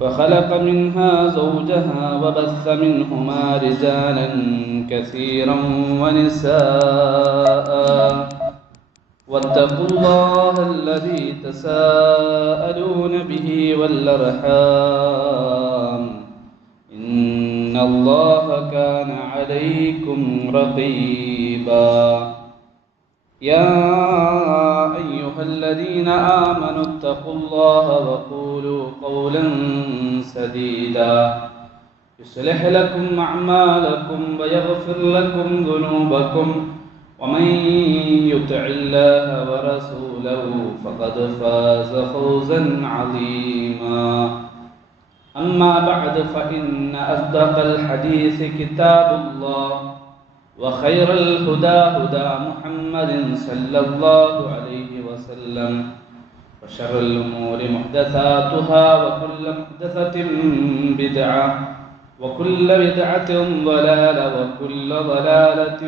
فخلق منها زوجها وبث منهما رجالا كثيرا ونساء واتقوا الله الذي تساءلون به والأرحام إن الله كان عليكم رقيبا يا أيها الذين آمنوا اتقوا الله وقولوا قولا سديدا يصلح لكم أعمالكم ويغفر لكم ذنوبكم ومن يطع الله ورسوله فقد فاز فوزا عظيما أما بعد فإن أصدق الحديث كتاب الله وخير الهدى هدى محمد صلى الله عليه وسلم وشر الأمور محدثاتها وكل محدثة بدعة وكل بدعة ضلالة وكل ضلالة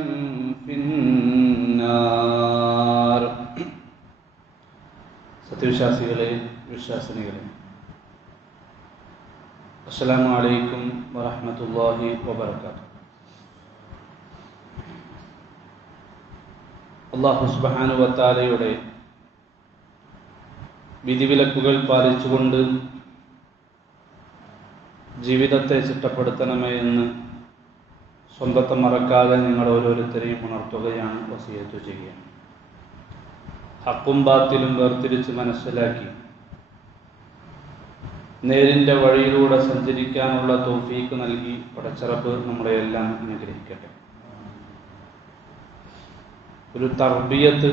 في النار. സത്യവിശ്വാസികളെ വിശ്വാസിനികളെ, അസ്സലാമു അലൈക്കും വറഹ്മത്തുള്ളാഹി വബറകാതുഹു. അല്ലാഹു സുബ്ഹാനഹു വ തആലയുടെ വിധിവിലക്കുകൾ പാലിച്ചുകൊണ്ട് ജീവിതത്തെ ചിട്ടപ്പെടുത്തണമേ എന്ന് സ്വന്തത്തെ മറക്കാതെ നിങ്ങൾ ഓരോരുത്തരെയും ഉണർത്തുകയാണ്, വസിയത്ത് ചെയ്യുകയാണ്. ഹക്കും ബാത്തിലും വേർതിരിച്ച് മനസ്സിലാക്കി നേരിൻ്റെ വഴിയിലൂടെ സഞ്ചരിക്കാനുള്ള തൗഫീക്ക് നൽകി പടച്ചറബ് നമ്മളെയെല്ലാം അനുഗ്രഹിക്കട്ടെ. ഒരു തർബിയത്ത്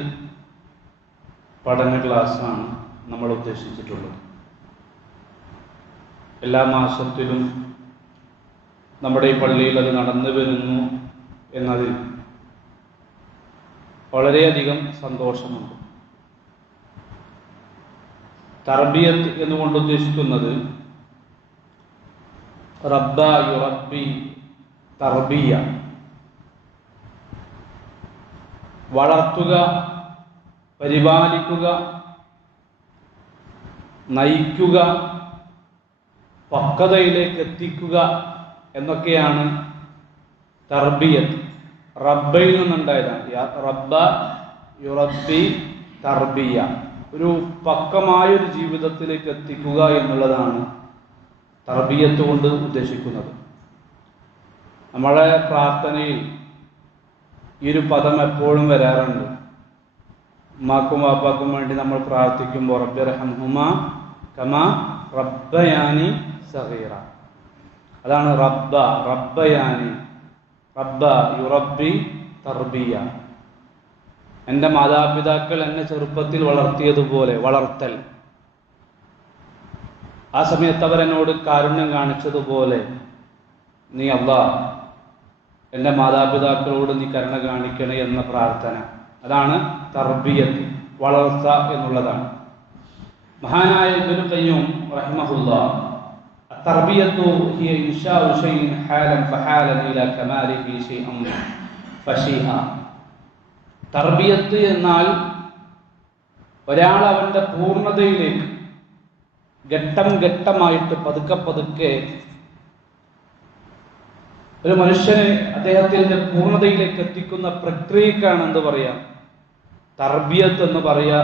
പഠന ക്ലാസ്സാണ് നമ്മൾ ഉദ്ദേശിച്ചിട്ടുള്ളത്. എല്ലാ മാസത്തിലും നമ്മുടെ ഈ പള്ളിയിൽ അത് നടന്നു വരുന്നു എന്നതിൽ വളരെയധികം സന്തോഷമുണ്ട്. തർബിയത്ത് എന്നുകൊണ്ട് ഉദ്ദേശിക്കുന്നത് റബ്ബ യുറബ്ബി തർബിയ, വളർത്തുക, പരിപാലിക്കുക, നയിക്കുക, പക്വതയിലേക്ക് എത്തിക്കുക എന്നൊക്കെയാണ് തർബിയത്ത്. റബ്ബയിൽ നിന്നുണ്ടായതാണ്. റബ്ബ യുറബ്ബി തർബിയ, ഒരു പക്വമായൊരു ജീവിതത്തിലേക്ക് എത്തിക്കുക എന്നുള്ളതാണ് തർബിയത്ത് കൊണ്ട് ഉദ്ദേശിക്കുന്നത്. നമ്മളെ പ്രാർത്ഥനയിൽ ഈ ഒരു പദം എപ്പോഴും വരാറുണ്ട്. ഉമ്മാക്കും വാപ്പാക്കും വേണ്ടി നമ്മൾ പ്രാർത്ഥിക്കുമ്പോൾ റബ്ബിർഹംഹുമാ കമാ റബ്ബയാനി സഗീറ, അതാണ് റബ്ബ, റബ്ബയാനി, റബ്ബ യുറബ്ബി തർബിയ. എൻ്റെ മാതാപിതാക്കൾ എന്നെ ചെറുപ്പത്തിൽ വളർത്തിയതുപോലെ വളർത്തൽ, ആ സമയത്ത് അവരെന്നോട് കാരുണ്യം കാണിച്ചതുപോലെ നീ അല്ലാഹ് എൻ്റെ മാതാപിതാക്കളോട് നീ കരുണ കാണിക്കണേ എന്ന പ്രാർത്ഥന, അതാണ് തർബിയത്ത്, വളർച്ച എന്നുള്ളതാണ്. മഹാനായ ഇബ്നു ഖയ്യിം റഹിമഹുല്ലാഹ് തർബിയത്തു ഹിയ ഇൻശാഉ ശൈഇൻ ഹാലൻ ഫഹാലൻ ഇലാ കമാലിഹി ശൈഅൻ ഫശീഅ. തർബിയത്ത് എന്നാൽ ഒരാൾ അവൻ്റെ പൂർണ്ണതയിലേക്ക് ഘട്ടം ഘട്ടമായിട്ട് പതുക്കെ പതുക്കെ ഒരു മനുഷ്യനെ അദ്ദേഹത്തിൻ്റെ പൂർണ്ണതയിലേക്ക് എത്തിക്കുന്ന പ്രക്രിയക്കാണ് എന്ത് പറയാം, തർബിയത്ത് എന്ന് പറയാ.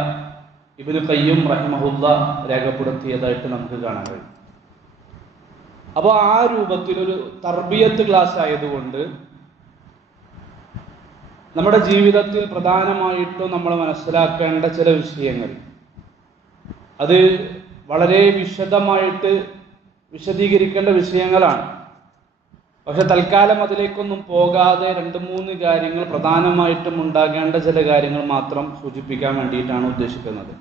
ഇബ്നു ഖയ്യിം റഹിമഹുല്ലാഹ് രേഖപ്പെടുത്തിയതായിട്ട് നമുക്ക് കാണാൻ കഴിയും. അപ്പോൾ ആ രൂപത്തിലൊരു തർബിയത്ത് ക്ലാസ് ആയതുകൊണ്ട് നമ്മുടെ ജീവിതത്തിൽ പ്രധാനമായിട്ടും നമ്മൾ മനസ്സിലാക്കേണ്ട ചില വിഷയങ്ങൾ, അത് വളരെ വിശദമായിട്ട് വിശദീകരിക്കേണ്ട വിഷയങ്ങളാണ്. പക്ഷെ തൽക്കാലം അതിലേക്കൊന്നും പോകാതെ 2-3 കാര്യങ്ങൾ, പ്രധാനമായിട്ടും ഉണ്ടാകേണ്ട ചില കാര്യങ്ങൾ മാത്രം സൂചിപ്പിക്കാൻ വേണ്ടിയിട്ടാണ് ഉദ്ദേശിക്കുന്നത്.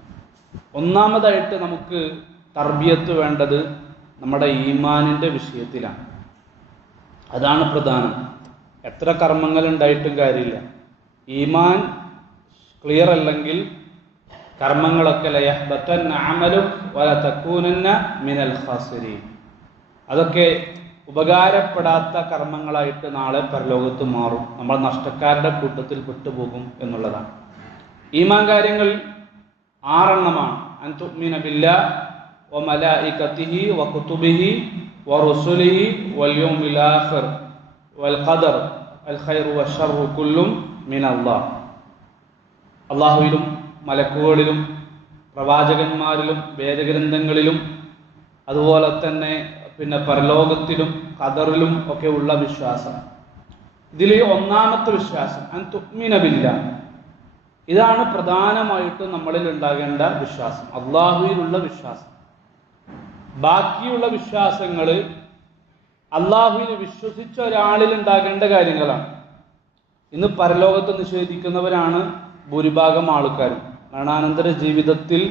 ഒന്നാമതായിട്ട് നമുക്ക് തർബിയത്ത് വേണ്ടത് നമ്മുടെ ഈമാനിൻ്റെ വിഷയത്തിലാണ്. അതാണ് പ്രധാനം. എത്ര കർമ്മങ്ങൾ ഉണ്ടായിട്ടും കാര്യമില്ല, ഈമാൻ ക്ലിയർ അല്ലെങ്കിൽ കർമ്മങ്ങളൊക്കെ ലയഹ്ബതന്ന അമലുക വല തകൂനന്ന മിനൽ ഖാസിരീൻ, അതൊക്കെ ഉപകാരപ്പെടാത്ത കർമ്മങ്ങളായിട്ട് നാളെ പരലോകത്ത് മാറും. നമ്മൾ നഷ്ടക്കാരുടെ കൂട്ടത്തിൽ പെട്ടുപോകും എന്നുള്ളതാണ്. ഈമാൻ കാര്യങ്ങൾ 6 അൻ തുഅ്മിന ബില്ലാഹ് വമലായികതിഹി വകുതുബിഹി വറുസുലിഹി വൽയൗമിൽ ആഖിർ വൽഖദർ അൽഖൈറു വശർറു കുല്ലും മിനല്ലാഹ്. അല്ലാഹുവിലും മലക്കുകളിലും പ്രവാചകന്മാരിലും വേദഗ്രന്ഥങ്ങളിലും അതുപോലെ തന്നെ പരലോകത്തിലും ഖദറിലും ഒക്കെ ഉള്ള വിശ്വാസം. ഇതിൽ ഒന്നാമത്തെ വിശ്വാസം അൻ തുഅ്മിന ബില്ലാഹ്. ഇതാണ് പ്രധാനമായിട്ടും നമ്മളിൽ ഉണ്ടാകേണ്ട വിശ്വാസം, അള്ളാഹുവിലുള്ള വിശ്വാസം. ബാക്കിയുള്ള വിശ്വാസങ്ങൾ അള്ളാഹുവിൽ വിശ്വസിച്ച ഒരാളിൽ ഉണ്ടാകേണ്ട കാര്യങ്ങളാണ്. ഇന്ന് പരലോകത്ത് നിഷേധിക്കുന്നവരാണ് ഭൂരിഭാഗം ആൾക്കാരും. മരണാനന്തര ജീവിതത്തിൽ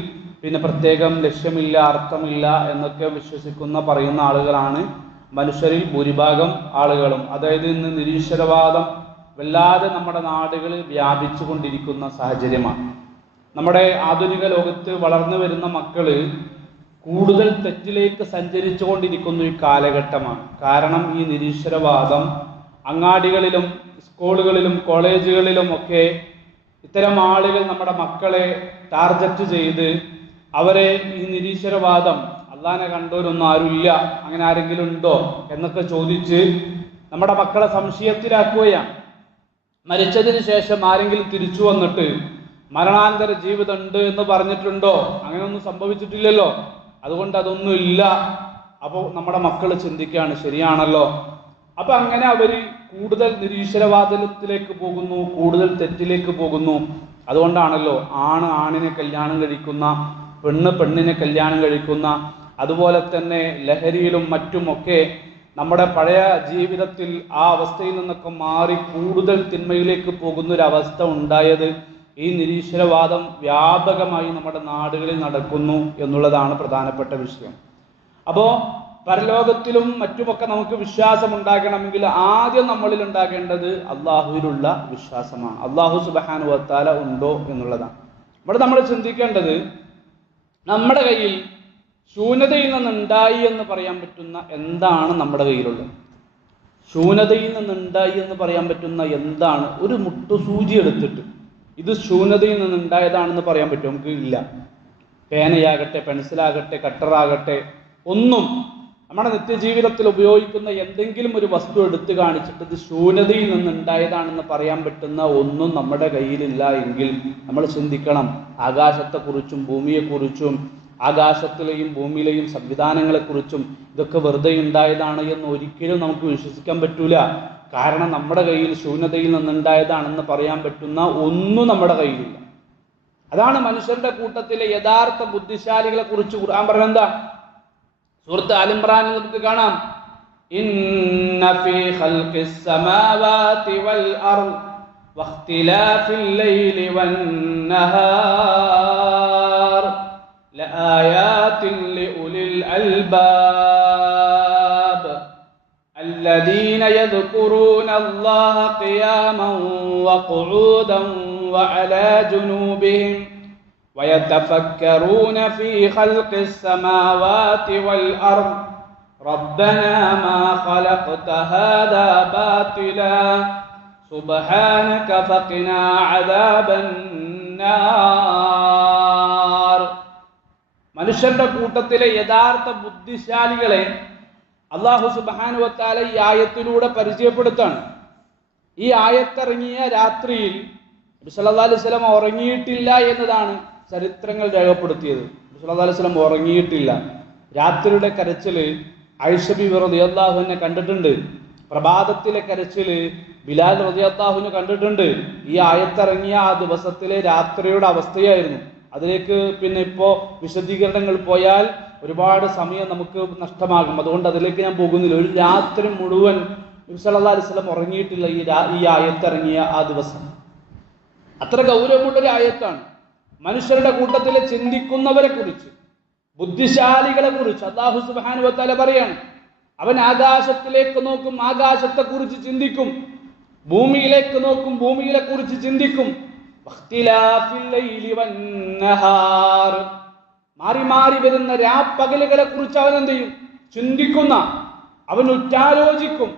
പ്രത്യേകം ലക്ഷ്യമില്ല, അർത്ഥമില്ല എന്നൊക്കെ പറയുന്ന ആളുകളാണ് മനുഷ്യരിൽ ഭൂരിഭാഗം ആളുകളും. അതായത് ഇന്ന് നിരീശ്വരവാദം വല്ലാതെ നമ്മുടെ നാടുകളിൽ വ്യാപിച്ചു കൊണ്ടിരിക്കുന്ന സാഹചര്യമാണ്. നമ്മുടെ ആധുനിക ലോകത്ത് വളർന്നു വരുന്ന മക്കള് കൂടുതൽ തെറ്റിലേക്ക് സഞ്ചരിച്ചു കൊണ്ടിരിക്കുന്ന ഈ കാലഘട്ടമാണ്. കാരണം ഈ നിരീശ്വരവാദം അങ്ങാടികളിലും സ്കൂളുകളിലും കോളേജുകളിലും ഒക്കെ ഇത്തരം ആളുകൾ നമ്മുടെ മക്കളെ ടാർഗറ്റ് ചെയ്ത് അവരെ ഈ നിരീശ്വരവാദം, അള്ളാനെ കണ്ടവരൊന്നും ആരുമില്ല, അങ്ങനെ ആരെങ്കിലും ഉണ്ടോ എന്നൊക്കെ ചോദിച്ച് നമ്മുടെ മക്കളെ സംശയത്തിലാക്കുകയാണ്. മരിച്ചതിന് ശേഷം ആരെങ്കിലും തിരിച്ചു വന്നിട്ട് മരണാനന്തര ജീവിതം ഉണ്ട് എന്ന് പറഞ്ഞിട്ടുണ്ടോ? അങ്ങനെയൊന്നും സംഭവിച്ചിട്ടില്ലല്ലോ, അതുകൊണ്ട് അതൊന്നും ഇല്ല. അപ്പോൾ നമ്മുടെ മക്കൾ ചിന്തിക്കുകയാണ്, ശരിയാണല്ലോ. അപ്പൊ അങ്ങനെ അവർ കൂടുതൽ നിരീശ്വരവാദത്തിലേക്ക് പോകുന്നു, കൂടുതൽ തെറ്റിലേക്ക് പോകുന്നു. അതുകൊണ്ടാണല്ലോ ആണിനെ കല്യാണം കഴിക്കുന്ന, പെണ്ണിനെ കല്യാണം കഴിക്കുന്ന, അതുപോലെ തന്നെ ലഹരിയിലും മറ്റുമൊക്കെ നമ്മുടെ പഴയ ജീവിതത്തിൽ ആ അവസ്ഥയിൽ നിന്നൊക്കെ മാറി കൂടുതൽ തിന്മയിലേക്ക് പോകുന്നൊരവസ്ഥ ഉണ്ടായത് ഈ നിരീശ്വരവാദം വ്യാപകമായി നമ്മുടെ നാടുകളിൽ നടക്കുന്നു എന്നുള്ളതാണ് പ്രധാനപ്പെട്ട വിഷയം. അപ്പോൾ പരലോകത്തിലും മറ്റുമൊക്കെ നമുക്ക് വിശ്വാസം ഉണ്ടാകണമെങ്കിൽ ആദ്യം നമ്മളിൽ ഉണ്ടാകേണ്ടത് അള്ളാഹുവിലുള്ള വിശ്വാസമാണ്. അള്ളാഹു സുബ്ഹാനഹു വ തആല ഉണ്ടോ എന്നുള്ളതാണ്. ഇവിടെ നമ്മൾ ചിന്തിക്കേണ്ടത്, നമ്മുടെ കയ്യിൽ ശൂന്യതയിൽ നിന്നുണ്ടായി എന്ന് പറയാൻ പറ്റുന്ന എന്താണ് നമ്മുടെ കയ്യിലുള്ളത്? ശൂന്യതയിൽ നിന്നുണ്ടായി എന്ന് പറയാൻ പറ്റുന്ന എന്താണ്? ഒരു മുട്ടുസൂചി എടുത്തിട്ട് ഇത് ശൂന്യതയിൽ നിന്നുണ്ടായതാണെന്ന് പറയാൻ പറ്റും? നമുക്ക് ഇല്ല. പേനയാകട്ടെ, പെൻസിലാകട്ടെ, കട്ടറാകട്ടെ, ഒന്നും നമ്മുടെ നിത്യജീവിതത്തിൽ ഉപയോഗിക്കുന്ന എന്തെങ്കിലും ഒരു വസ്തു എടുത്തു കാണിച്ചിട്ട് ഇത് ശൂന്യതയിൽ നിന്നുണ്ടായതാണെന്ന് പറയാൻ പറ്റുന്ന ഒന്നും നമ്മുടെ കയ്യിലില്ല എങ്കിൽ നമ്മൾ ചിന്തിക്കണം, ആകാശത്തെക്കുറിച്ചും ഭൂമിയെക്കുറിച്ചും ആകാശത്തിലെയും ഭൂമിയിലെയും സംവിധാനങ്ങളെക്കുറിച്ചും ഇതൊക്കെ വെറുതെ ഉണ്ടായതാണ് എന്ന് ഒരിക്കലും നമുക്ക് വിശ്വസിക്കാൻ പറ്റൂല. കാരണം നമ്മുടെ കയ്യിൽ ശൂന്യതയിൽ നിന്നുണ്ടായതാണെന്ന് പറയാൻ പറ്റുന്ന ഒന്നും നമ്മുടെ കയ്യിലില്ല. അതാണ് മനുഷ്യരുടെ കൂട്ടത്തിലെ യഥാർത്ഥ ബുദ്ധിശാലികളെ കുറിച്ച് ഖുർആൻ പറയുന്നത്. എന്താ? സൂറത്ത് ആൽ ഇംറാനിൽ നമുക്ക് കാണാം, ഇന്ന ഫീ ഖൽഖിസ് സമാവാതി വൽ അർദ് വഖ്തിലാഫിൽ ലൈലി വൻ നഹാർ ലആയാതിൻ ലിഉലിൽ അൽബാബ് الذين يذكرون الله قياما وقعودا وعلى جنوبهم ويتفكرون في خلق السماوات والأرض ربنا ما خلقت هذا باطلا سبحانك فقنا عذاب النار. മനുഷ്യരുടെ കൂട്ടത്തിലെ യഥാർത്ഥ ബുദ്ധിശാലികളെ അല്ലാഹു സുബ്ഹാനഹു വ തആല ഈ ആയത്തിലൂടെ പരിചയപ്പെടുത്താണ്. ഈ ആയത്തിറങ്ങിയ രാത്രിയിൽ നബി സല്ലല്ലാഹു അലൈഹി വസല്ലം ഉറങ്ങിയിട്ടില്ല എന്നതാണ് ചരിത്രങ്ങൾ രേഖപ്പെടുത്തിയത്. നബി സല്ലല്ലാഹു അലൈഹി വസല്ലം ഉറങ്ങിയിട്ടില്ല. രാത്രിയുടെ കരച്ചില് ആയിഷ ബിബി റളിയല്ലാഹു അൻഹ കണ്ടിട്ടുണ്ട്. പ്രഭാതത്തിലെ കരച്ചില് ബിലാൽ റളിയല്ലാഹു അൻഹു കണ്ടിട്ടുണ്ട്. ഈ ആയത്തിറങ്ങിയ ആ ദിവസത്തിലെ രാത്രിയുടെ അവസ്ഥയായിരുന്നു. അതിലേക്ക് ഇപ്പോ വിശദീകരണങ്ങൾ പോയാൽ ഒരുപാട് സമയം നമുക്ക് നഷ്ടമാകും. അതുകൊണ്ട് അതിലേക്ക് ഞാൻ പോകുന്നില്ല. ഒരു രാത്രി മുഴുവൻ നബി സല്ലല്ലാഹു അലൈഹി വസല്ലം ഉറങ്ങിയിട്ടില്ല ഈ ആയത്തിറങ്ങിയ ആ ദിവസം. അത്ര ഗൗരവമുള്ളൊരു ആയത്താണ്. മനുഷ്യരുടെ കൂട്ടത്തിലെ ചിന്തിക്കുന്നവരെ കുറിച്ച്, ബുദ്ധിശാലികളെ കുറിച്ച് അല്ലാഹു സുബ്ഹാനഹു വ തആല പറയാണ്. അവൻ ആകാശത്തിലേക്ക് നോക്കും, ആകാശത്തെ കുറിച്ച് ചിന്തിക്കും. ഭൂമിയിലേക്ക് നോക്കും, ഭൂമിയെ കുറിച്ച് ചിന്തിക്കും. വഖ്തിലാഫിൽ ലൈലി വൻ നഹാർ, മാറി മാറി വരുന്ന രാപ്പകലുകളെ കുറിച്ച് അവൻ എന്ത് ചെയ്യും? ചിന്തിക്കുന്ന, അവൻ ഉറ്റാലോചിക്കും.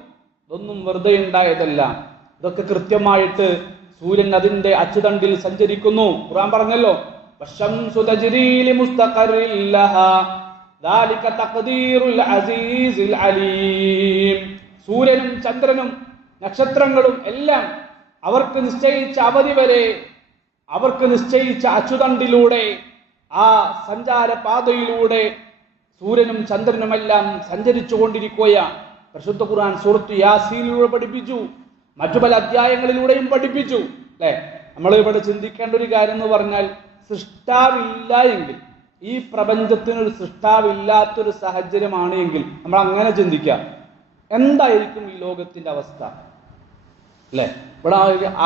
ഇതൊന്നും വെറുതെ ഉണ്ടായതല്ല. ഇതൊക്കെ കൃത്യമായിട്ട് സൂര്യൻ അതിന്റെ അച്ചുതണ്ടിൽ സഞ്ചരിക്കുന്നു. ഖുർആൻ പറഞ്ഞല്ലോ, വശംസു തജ്രീ ലിമുസ്തഖറിൻ ലഹാ ദാലിക തഖ്ദീറുൽ അസീസിൽ അലീം. സൂര്യനും ചന്ദ്രനും നക്ഷത്രങ്ങളും എല്ലാം അവർക്ക് നിശ്ചയിച്ച അവധി വരെ, അവർക്ക് നിശ്ചയിച്ച അച്ചുതണ്ടിലൂടെ, ആ സഞ്ചാരപാതയിലൂടെ സൂര്യനും ചന്ദ്രനുമെല്ലാം സഞ്ചരിച്ചു കൊണ്ടിരിക്കുകയാണ്. പരിശുദ്ധ ഖുർആൻ സൂറത്ത് യാസീനിലൂടെ പഠിപ്പിച്ചു, മറ്റു പല അധ്യായങ്ങളിലൂടെയും പഠിപ്പിച്ചു. അല്ലെ, നമ്മൾ ഇവിടെ ചിന്തിക്കേണ്ട ഒരു കാര്യം എന്ന് പറഞ്ഞാൽ, സൃഷ്ടാവില്ല എങ്കിൽ, ഈ പ്രപഞ്ചത്തിനൊരു സൃഷ്ടാവില്ലാത്തൊരു സാഹചര്യമാണ് എങ്കിൽ നമ്മൾ അങ്ങനെ ചിന്തിക്കാം, എന്തായിരിക്കും ഈ ലോകത്തിന്റെ അവസ്ഥ? അല്ലെ, ഇവിടെ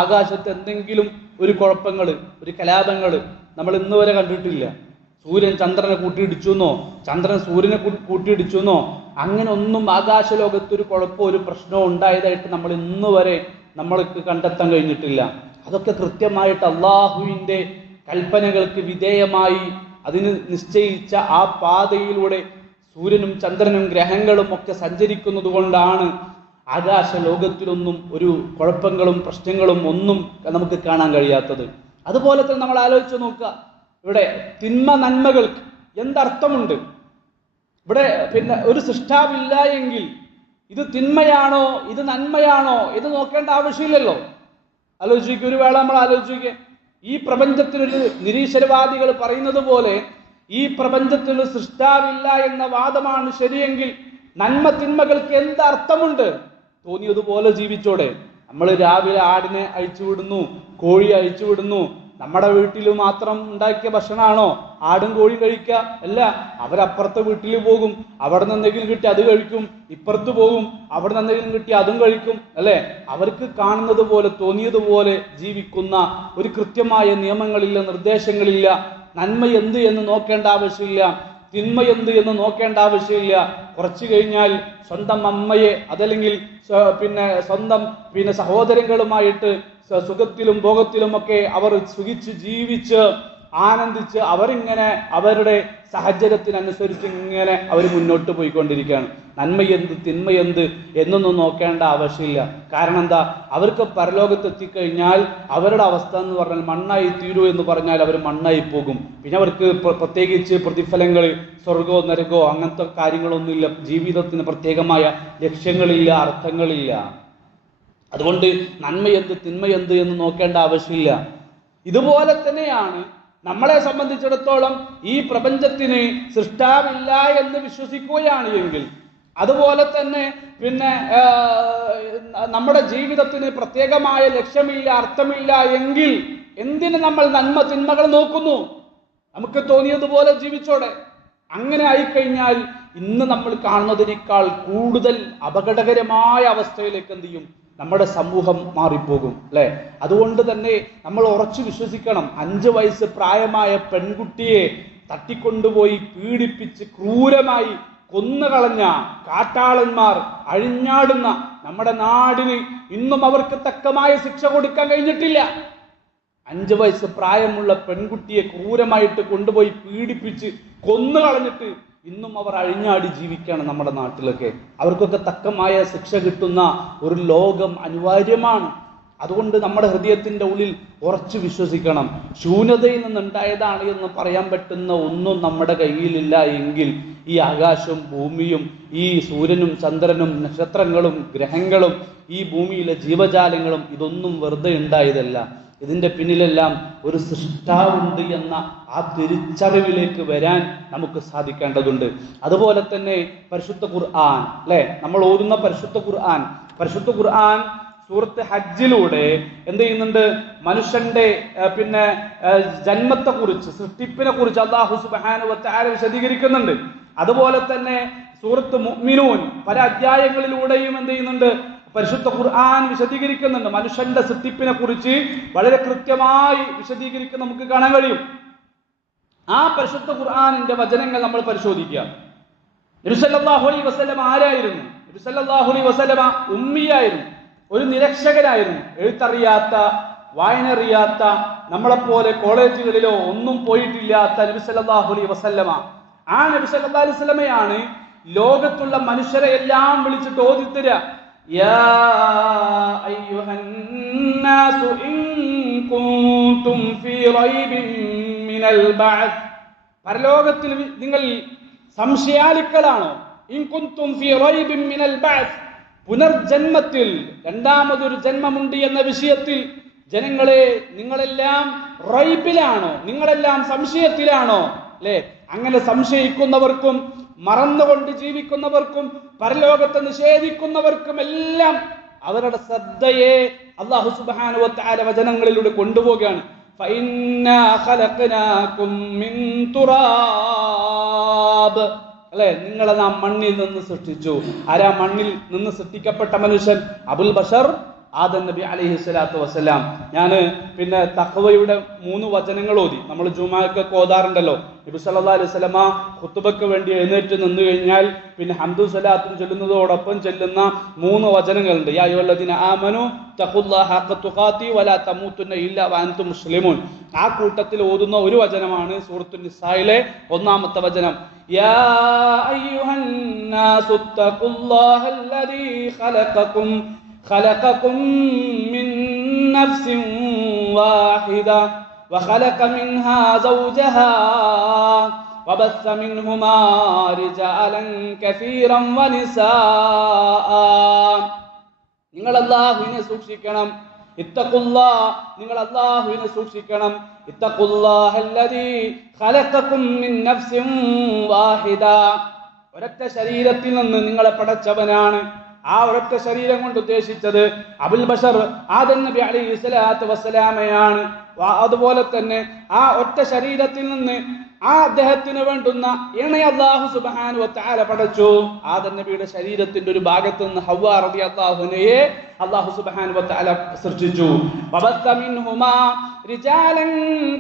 ആകാശത്ത് എന്തെങ്കിലും ഒരു കുഴപ്പങ്ങൾ, ഒരു കലാപങ്ങൾ നമ്മൾ ഇന്ന് വരെ കണ്ടിട്ടില്ല. സൂര്യൻ ചന്ദ്രനെ കൂട്ടിയിടിച്ചെന്നോ, ചന്ദ്രൻ സൂര്യനെ കൂട്ടിയിടിച്ചെന്നോ, അങ്ങനെ ഒന്നും ആകാശ ലോകത്തൊരു കുഴപ്പമോ ഒരു പ്രശ്നമോ ഉണ്ടായതായിട്ട് നമ്മൾ ഇന്ന് വരെ നമ്മൾക്ക് കണ്ടെത്താൻ കഴിഞ്ഞിട്ടില്ല. അതൊക്കെ കൃത്യമായിട്ട് അള്ളാഹുവിൻ്റെ കൽപ്പനകൾക്ക് വിധേയമായി അതിന് നിശ്ചയിച്ച ആ പാതയിലൂടെ സൂര്യനും ചന്ദ്രനും ഗ്രഹങ്ങളും ഒക്കെ സഞ്ചരിക്കുന്നത് കൊണ്ടാണ് ആകാശ ലോകത്തിലൊന്നും ഒരു കുഴപ്പങ്ങളും പ്രശ്നങ്ങളും ഒന്നും നമുക്ക് കാണാൻ കഴിയാത്തത്. അതുപോലെ തന്നെ നമ്മൾ ആലോചിച്ച് നോക്കുക, ഇവിടെ തിന്മ നന്മകൾക്ക് എന്തർത്ഥമുണ്ട്? ഇവിടെ പിന്നെ ഒരു സൃഷ്ടാവില്ല എങ്കിൽ ഇത് തിന്മയാണോ ഇത് നന്മയാണോ ഇത് നോക്കേണ്ട ആവശ്യമില്ലല്ലോ. ആലോചിക്കുക, ഒരു വേള നമ്മൾ ആലോചിക്കുക, ഈ പ്രപഞ്ചത്തിനൊരു നിരീശ്വരവാദികൾ പറയുന്നത് പോലെ ഈ പ്രപഞ്ചത്തിനൊരു സൃഷ്ടാവില്ല എന്ന വാദമാണ് ശരിയെങ്കിൽ നന്മ തിന്മകൾക്ക് എന്തർത്ഥമുണ്ട്? തോന്നിയതുപോലെ ജീവിച്ചോടെ. നമ്മൾ രാവിലെ ആടിനെ അഴിച്ചുവിടുന്നു, കോഴി അഴിച്ചുവിടുന്നു. നമ്മുടെ വീട്ടിൽ മാത്രം ഉണ്ടാക്കിയ ഭക്ഷണമാണോ ആടും കോഴി കഴിക്കുക? അല്ല, അവരപ്പുറത്തെ വീട്ടിൽ പോകും, അവിടെ നിന്ന് എന്തെങ്കിലും കിട്ടി അത് കഴിക്കും. ഇപ്പുറത്ത് പോകും, അവിടെ നിന്ന് എന്തെങ്കിലും കിട്ടി അതും കഴിക്കും. അല്ലെ, അവർക്ക് കാണുന്നത് പോലെ തോന്നിയതുപോലെ ജീവിക്കുന്ന ഒരു കൃത്യമായ നിയമങ്ങളില്ല, നിർദ്ദേശങ്ങളില്ല. നന്മ എന്ത് എന്ന് നോക്കേണ്ട ആവശ്യമില്ല, തിന്മ എന്ത് എന്ന് നോക്കേണ്ട ആവശ്യമില്ല. കുറച്ചു കഴിഞ്ഞാൽ സ്വന്തം അമ്മയെ അതല്ലെങ്കിൽ സ്വന്തം സഹോദരങ്ങളുമായിട്ട് സുഖത്തിലും ഭോഗത്തിലും ഒക്കെ അവർ സുഖിച്ച് ജീവിച്ച് ആനന്ദിച്ച് അവരിങ്ങനെ അവരുടെ സാഹചര്യത്തിനനുസരിച്ച് ഇങ്ങനെ അവർ മുന്നോട്ട് പോയിക്കൊണ്ടിരിക്കുകയാണ്. നന്മയെന്ത് തിന്മയെന്ത് എന്നൊന്നും നോക്കേണ്ട ആവശ്യമില്ല. കാരണം എന്താ, അവർക്ക് പരലോകത്തെത്തിക്കഴിഞ്ഞാൽ അവരുടെ അവസ്ഥ എന്ന് പറഞ്ഞാൽ മണ്ണായി തീരൂ എന്ന് പറഞ്ഞാൽ അവർ മണ്ണായി പോകും. പിന്നെ അവർക്ക് പ്രത്യേകിച്ച് പ്രതിഫലങ്ങൾ, സ്വർഗോ നരകോ അങ്ങനത്തെ കാര്യങ്ങളൊന്നുമില്ല. ജീവിതത്തിന് പ്രത്യേകമായ ലക്ഷ്യങ്ങളില്ല, അർത്ഥങ്ങളില്ല. അതുകൊണ്ട് നന്മയെന്ത് തിന്മയെന്ത് എന്ന് നോക്കേണ്ട ആവശ്യമില്ല. ഇതുപോലെ തന്നെയാണ് നമ്മളെ സംബന്ധിച്ചിടത്തോളം ഈ പ്രപഞ്ചത്തിന് സൃഷ്ടാവില്ല എന്ന് വിശ്വസിക്കുകയാണ് എങ്കിൽ, അതുപോലെ തന്നെ നമ്മുടെ ജീവിതത്തിന് പ്രത്യേകമായ ലക്ഷ്യമില്ല, അർത്ഥമില്ല എങ്കിൽ എന്തിന് നമ്മൾ നന്മ തിന്മകൾ നോക്കുന്നു? നമുക്ക് തോന്നിയതുപോലെ ജീവിച്ചോടെ. അങ്ങനെ ആയിക്കഴിഞ്ഞാൽ ഇന്ന് നമ്മൾ കാണുന്നതിനേക്കാൾ കൂടുതൽ അപകടകരമായ അവസ്ഥയിലേക്ക് എന്ത് ചെയ്യും, നമ്മുടെ സമൂഹം മാറിപ്പോകും. അല്ലെ, അതുകൊണ്ട് തന്നെ നമ്മൾ ഉറച്ചു വിശ്വസിക്കണം, 5 വയസ്സ് പ്രായമായ പെൺകുട്ടിയെ തട്ടിക്കൊണ്ടുപോയി പീഡിപ്പിച്ച് ക്രൂരമായി കൊന്നുകളഞ്ഞ കാട്ടാളന്മാർ അഴിഞ്ഞാടുന്ന നമ്മുടെ നാടിന് ഇന്നും അവർക്ക് തക്കമായ ശിക്ഷ കൊടുക്കാൻ കഴിഞ്ഞിട്ടില്ല. 5 വയസ്സ് പ്രായമുള്ള പെൺകുട്ടിയെ ക്രൂരമായിട്ട് കൊണ്ടുപോയി പീഡിപ്പിച്ച് കൊന്നുകളഞ്ഞിട്ട് ഇന്നും അവർ അഴിഞ്ഞാടി ജീവിക്കുകയാണ് നമ്മുടെ നാട്ടിലൊക്കെ. അവർക്കൊക്കെ തക്കമായ ശിക്ഷ കിട്ടുന്ന ഒരു ലോകം അനിവാര്യമാണ്. അതുകൊണ്ട് നമ്മുടെ ഹൃദയത്തിൻ്റെ ഉള്ളിൽ ഉറച്ചു വിശ്വസിക്കണം, ശൂന്യതയിൽ നിന്നുണ്ടായതാണ് എന്ന് പറയാൻ പറ്റുന്ന ഒന്നും നമ്മുടെ കയ്യിലില്ല എങ്കിൽ ഈ ആകാശവും ഭൂമിയും ഈ സൂര്യനും ചന്ദ്രനും നക്ഷത്രങ്ങളും ഗ്രഹങ്ങളും ഈ ഭൂമിയിലെ ജീവജാലങ്ങളും ഇതൊന്നും വെറുതെ ഉണ്ടായതല്ല. ഇതിൻ്റെ പിന്നിലെല്ലാം ഒരു സൃഷ്ടാവുണ്ട് എന്ന ആ തിരിച്ചറിവിലേക്ക് വരാൻ നമുക്ക് സാധിക്കേണ്ടതുണ്ട്. അതുപോലെ തന്നെ പരിശുദ്ധ ഖുർആൻ, അല്ലെ, നമ്മൾ ഓതുന്ന പരിശുദ്ധ ഖുർആൻ സൂറത്ത് ഹജ്ജിലൂടെ എന്ത് ചെയ്യുന്നുണ്ട്? മനുഷ്യന്റെ ജന്മത്തെക്കുറിച്ച്, സൃഷ്ടിപ്പിനെ കുറിച്ച് അല്ലാഹു സുബ്ഹാനഹു വ തആല വിശദീകരിക്കുന്നുണ്ട്. അതുപോലെ തന്നെ സൂറത്ത് മുഅ്മിനൂൻ പല അധ്യായങ്ങളിലൂടെയും എന്ത് ചെയ്യുന്നുണ്ട്? പരിശുദ്ധ ഖുർആൻ വിശദീകരിക്കുന്നുണ്ട്. മനുഷ്യന്റെ സൃഷ്ടിപ്പിനെ കുറിച്ച് വളരെ കൃത്യമായി വിശദീകരിക്കുന്ന നമുക്ക് കാണാൻ കഴിയും. ആ പരിശുദ്ധ ഖുർആനിന്റെ വചനങ്ങൾ നമ്മൾ പരിശോധിക്കുക. നബി സല്ലല്ലാഹു അലൈഹി വസല്ലം ആരായിരുന്നു? നബി സല്ലല്ലാഹു അലൈഹി വസല്ലം ഉമ്മിയായിരുന്നു, ഒരു നിരക്ഷകനായിരുന്നു. എഴുത്തറിയാത്ത, വായനറിയാത്ത, നമ്മളെപ്പോലെ കോളേജുകളിലോ ഒന്നും പോയിട്ടില്ലാത്ത നബി സല്ലല്ലാഹു അലൈഹി വസല്ലമ. ആ നബി സല്ലല്ലാഹു അലൈഹി വസല്ലമയാണ് ലോകത്തുള്ള മനുഷ്യരെ എല്ലാം വിളിച്ചിട്ട് ഓതിത്തരാ, യാ അയ്യുഹന്നാസു ഇൻ കുൻതും ഫീ റൈബിൻ മിനൽ ബഅസ്. പരലോകത്തിൽ നിങ്ങൾ സംശയാലുക്കളാണോ? ഇൻ കുൻതും ഫീ റൈബിൻ മിനൽ ബഅസ്, പുനർജന്മത്തിൽ രണ്ടാമതൊരു ജന്മമുണ്ട് എന്ന വിഷയത്തിൽ ജനങ്ങളെ നിങ്ങളെല്ലാം റൈബിലാണോ? നിങ്ങളെല്ലാം സംശയത്തിലാണോ? അല്ലേ? അങ്ങനെ സംശയിക്കുന്നവർക്കും മറന്നുകൊണ്ട് ജീവിക്കുന്നവർക്കും പരലോകത്തെ നിഷേധിക്കുന്നവർക്കും എല്ലാം അവരുടെ ശ്രദ്ധയെ അല്ലാഹു സുബ്ഹാനഹു വ തആല വചനങ്ങളിലൂടെ കൊണ്ടുപോവുകയാണ്. ഫഇന്നാ ഖലഖനാകും മിൻ തുറാബ്, അല്ലെ? നിങ്ങളെ നാം മണ്ണിൽ നിന്ന് സൃഷ്ടിച്ചു. ആരാ മണ്ണിൽ നിന്ന് സൃഷ്ടിക്കപ്പെട്ട മനുഷ്യൻ? അബുൽ ബഷർ ആദം നബി അലൈഹി സ്വലാത്തു വസ്സലാം. ഞാൻ പിന്നെ തഖ്വയുടെ 3 വചനങ്ങൾ ഓതി. നമ്മൾ ജുമാക്ക് ഓതാറുണ്ടല്ലോ. നബി സല്ലല്ലാഹു അലൈഹി വസല്ലമ ഖുത്ബക്ക് വേണ്ടി എഴുന്നേറ്റ് നിന്ന് കഴിഞ്ഞാൽ പിന്നെ ഹംദു സ്വലാത്തും ചൊല്ലുന്നതോടൊപ്പം ചൊല്ലുന്ന 3 വചനങ്ങളുണ്ട്. യാ അയ്യുഹല്ലദീന ആമനു തഖുല്ലാഹ ഹഖ തുഖാതി വലാ തമൂതുന്ന ഇല്ലാ വഅൻതും മുസ്ലിമൂൻ. ആ കൂട്ടത്തിൽ ഓതുന്ന ഒരു വചനമാണ് സൂറത്തുൻ നിസായിലെ 1-ാമത്തെ വചനം. യാ അയ്യുഹന്നാസു തഖുല്ലാഹല്ലദീ خلقكم من نفس واحدة وخلق منها زوجها وبث منهما رجالا كثيرا ونساء. നിങ്ങൾ അല്ലാഹുവിനെ സൂക്ഷിക്കണം. ഇത്തഖുല്ലാഹ്, നിങ്ങൾ അല്ലാഹുവിനെ സൂക്ഷിക്കണം. ഇത്തഖുല്ലാഹല്ലദീ ഖലഖകും മിൻ നഫ്സിൻ വാഹിദ, ഒരൊറ്റ ശരീരത്തിൽ നിന്ന് നിങ്ങളെ പടച്ചവനാണ്. ആ ഒരൊറ്റ ശരീരം കൊണ്ട് ഉദ്ദേശിച്ചത് അബുൽ ബഷർ ആദം നബി അലൈഹി സ്വലാത്തു വസ്സലാമയാണ്. അതുപോലെ തന്നെ ആ ഒറ്റ ശരീരത്തിൽ നിന്ന് ആ അദ്ദേഹത്തിന് വേണ്ടുന്ന ഇണ അല്ലാഹു സുബ്ഹാനഹു വ തആല പടച്ചു. ആദം നബിയുടെ ശരീരത്തിന്റെ ഒരു ഭാഗത്ത് നിന്ന് ഹവ്വ റളിയല്ലാഹു അൻഹയെ അല്ലാഹു സുബ്ഹാനഹു വ തആല സൃഷ്ടിച്ചു. വബസ്സ മിൻഹുമാ റിജാലൻ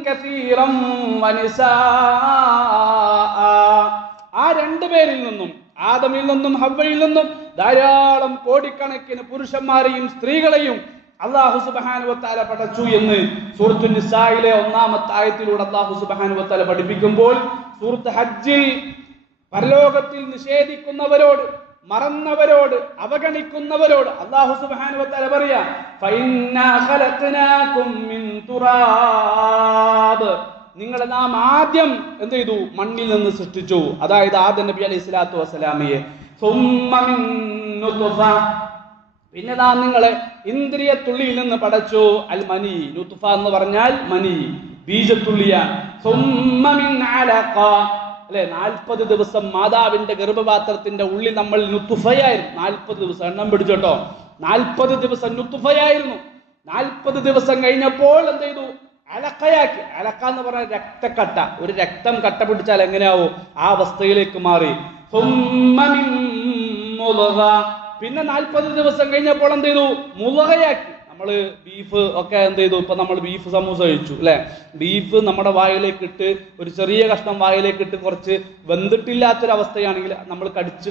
കസീറൻ വനിസാഅ, ആ 2 പേരിൽ നിന്നും, ആദമിൽ നിന്നും ഹവ്വയിൽ നിന്നും ധാരാളം കോടിക്കണക്കിന് പുരുഷന്മാരെയും സ്ത്രീകളെയും അല്ലാഹു സുബ്ഹാനഹു വ തആല പടച്ചു എന്ന് സൂറത്തുൻ നിസായിലെ 1-ാമത്തെ ആയത്തിലൂടെ അല്ലാഹു സുബ്ഹാനഹു വ തആല പഠിപ്പിക്കുമ്പോൾ, സൂറത്ത് ഹജ്ജിൽ പരലോകത്തിൽ നിഷേധിക്കുന്നവരോട്, മറന്നവരോട്, അവഗണിക്കുന്നവരോട് അല്ലാഹു സുബ്ഹാനഹു വ തആല പറയാ ഫഇന്നാ ഖലഖനാകും മിൻ തുറാബ്, നിങ്ങളെ നാം ആദ്യം എന്ത് ചെയ്തു? മണ്ണിൽ നിന്ന് സൃഷ്ടിച്ചു. അതായത് ആദം നബി അലൈഹി സ്വലാത്തു വസ്സലാമയെ. പിന്നെ നാം നിങ്ങളെ ഇന്ദ്രിയത്തുള്ളിയിൽ നിന്ന് പടച്ചു. അൽ മനി, നുത്ഫ എന്ന് പറഞ്ഞാൽ മനി, ബീജത്തുള്ളിയാണ്. അല്ലെ, 40 ദിവസം മാതാവിന്റെ ഗർഭപാത്രത്തിന്റെ ഉള്ളിൽ നമ്മൾ നുത്ഫയായിരുന്നു. 40 ദിവസം, എണ്ണം പിടിച്ചോട്ടോ, 40 ദിവസം നുത്ഫയായിരുന്നു. 40 ദിവസം കഴിഞ്ഞപ്പോൾ എന്ത് ചെയ്തു? അലക്കയാക്കി. അലക്ക എന്ന് പറഞ്ഞാൽ രക്തക്കട്ട. ഒരു രക്തം കട്ട പിടിച്ചാൽ എങ്ങനെയാവും? ആ അവസ്ഥയിലേക്ക് മാറി. പിന്നെ 40 ദിവസം കഴിഞ്ഞപ്പോൾ എന്ത് ചെയ്തു? മുളകയാക്കി. നമ്മള് ബീഫ് ഒക്കെ എന്ത് ചെയ്തു? ഇപ്പൊ നമ്മൾ ബീഫ് സമൂസ കഴിച്ചു, അല്ലെ? ബീഫ് നമ്മുടെ വായിലേക്ക് ഇട്ട്, ഒരു ചെറിയ കഷ്ണം വായിലേക്ക് ഇട്ട്, കുറച്ച് വെന്തിട്ടില്ലാത്തൊരവസ്ഥയാണെങ്കിൽ നമ്മൾ കടിച്ച്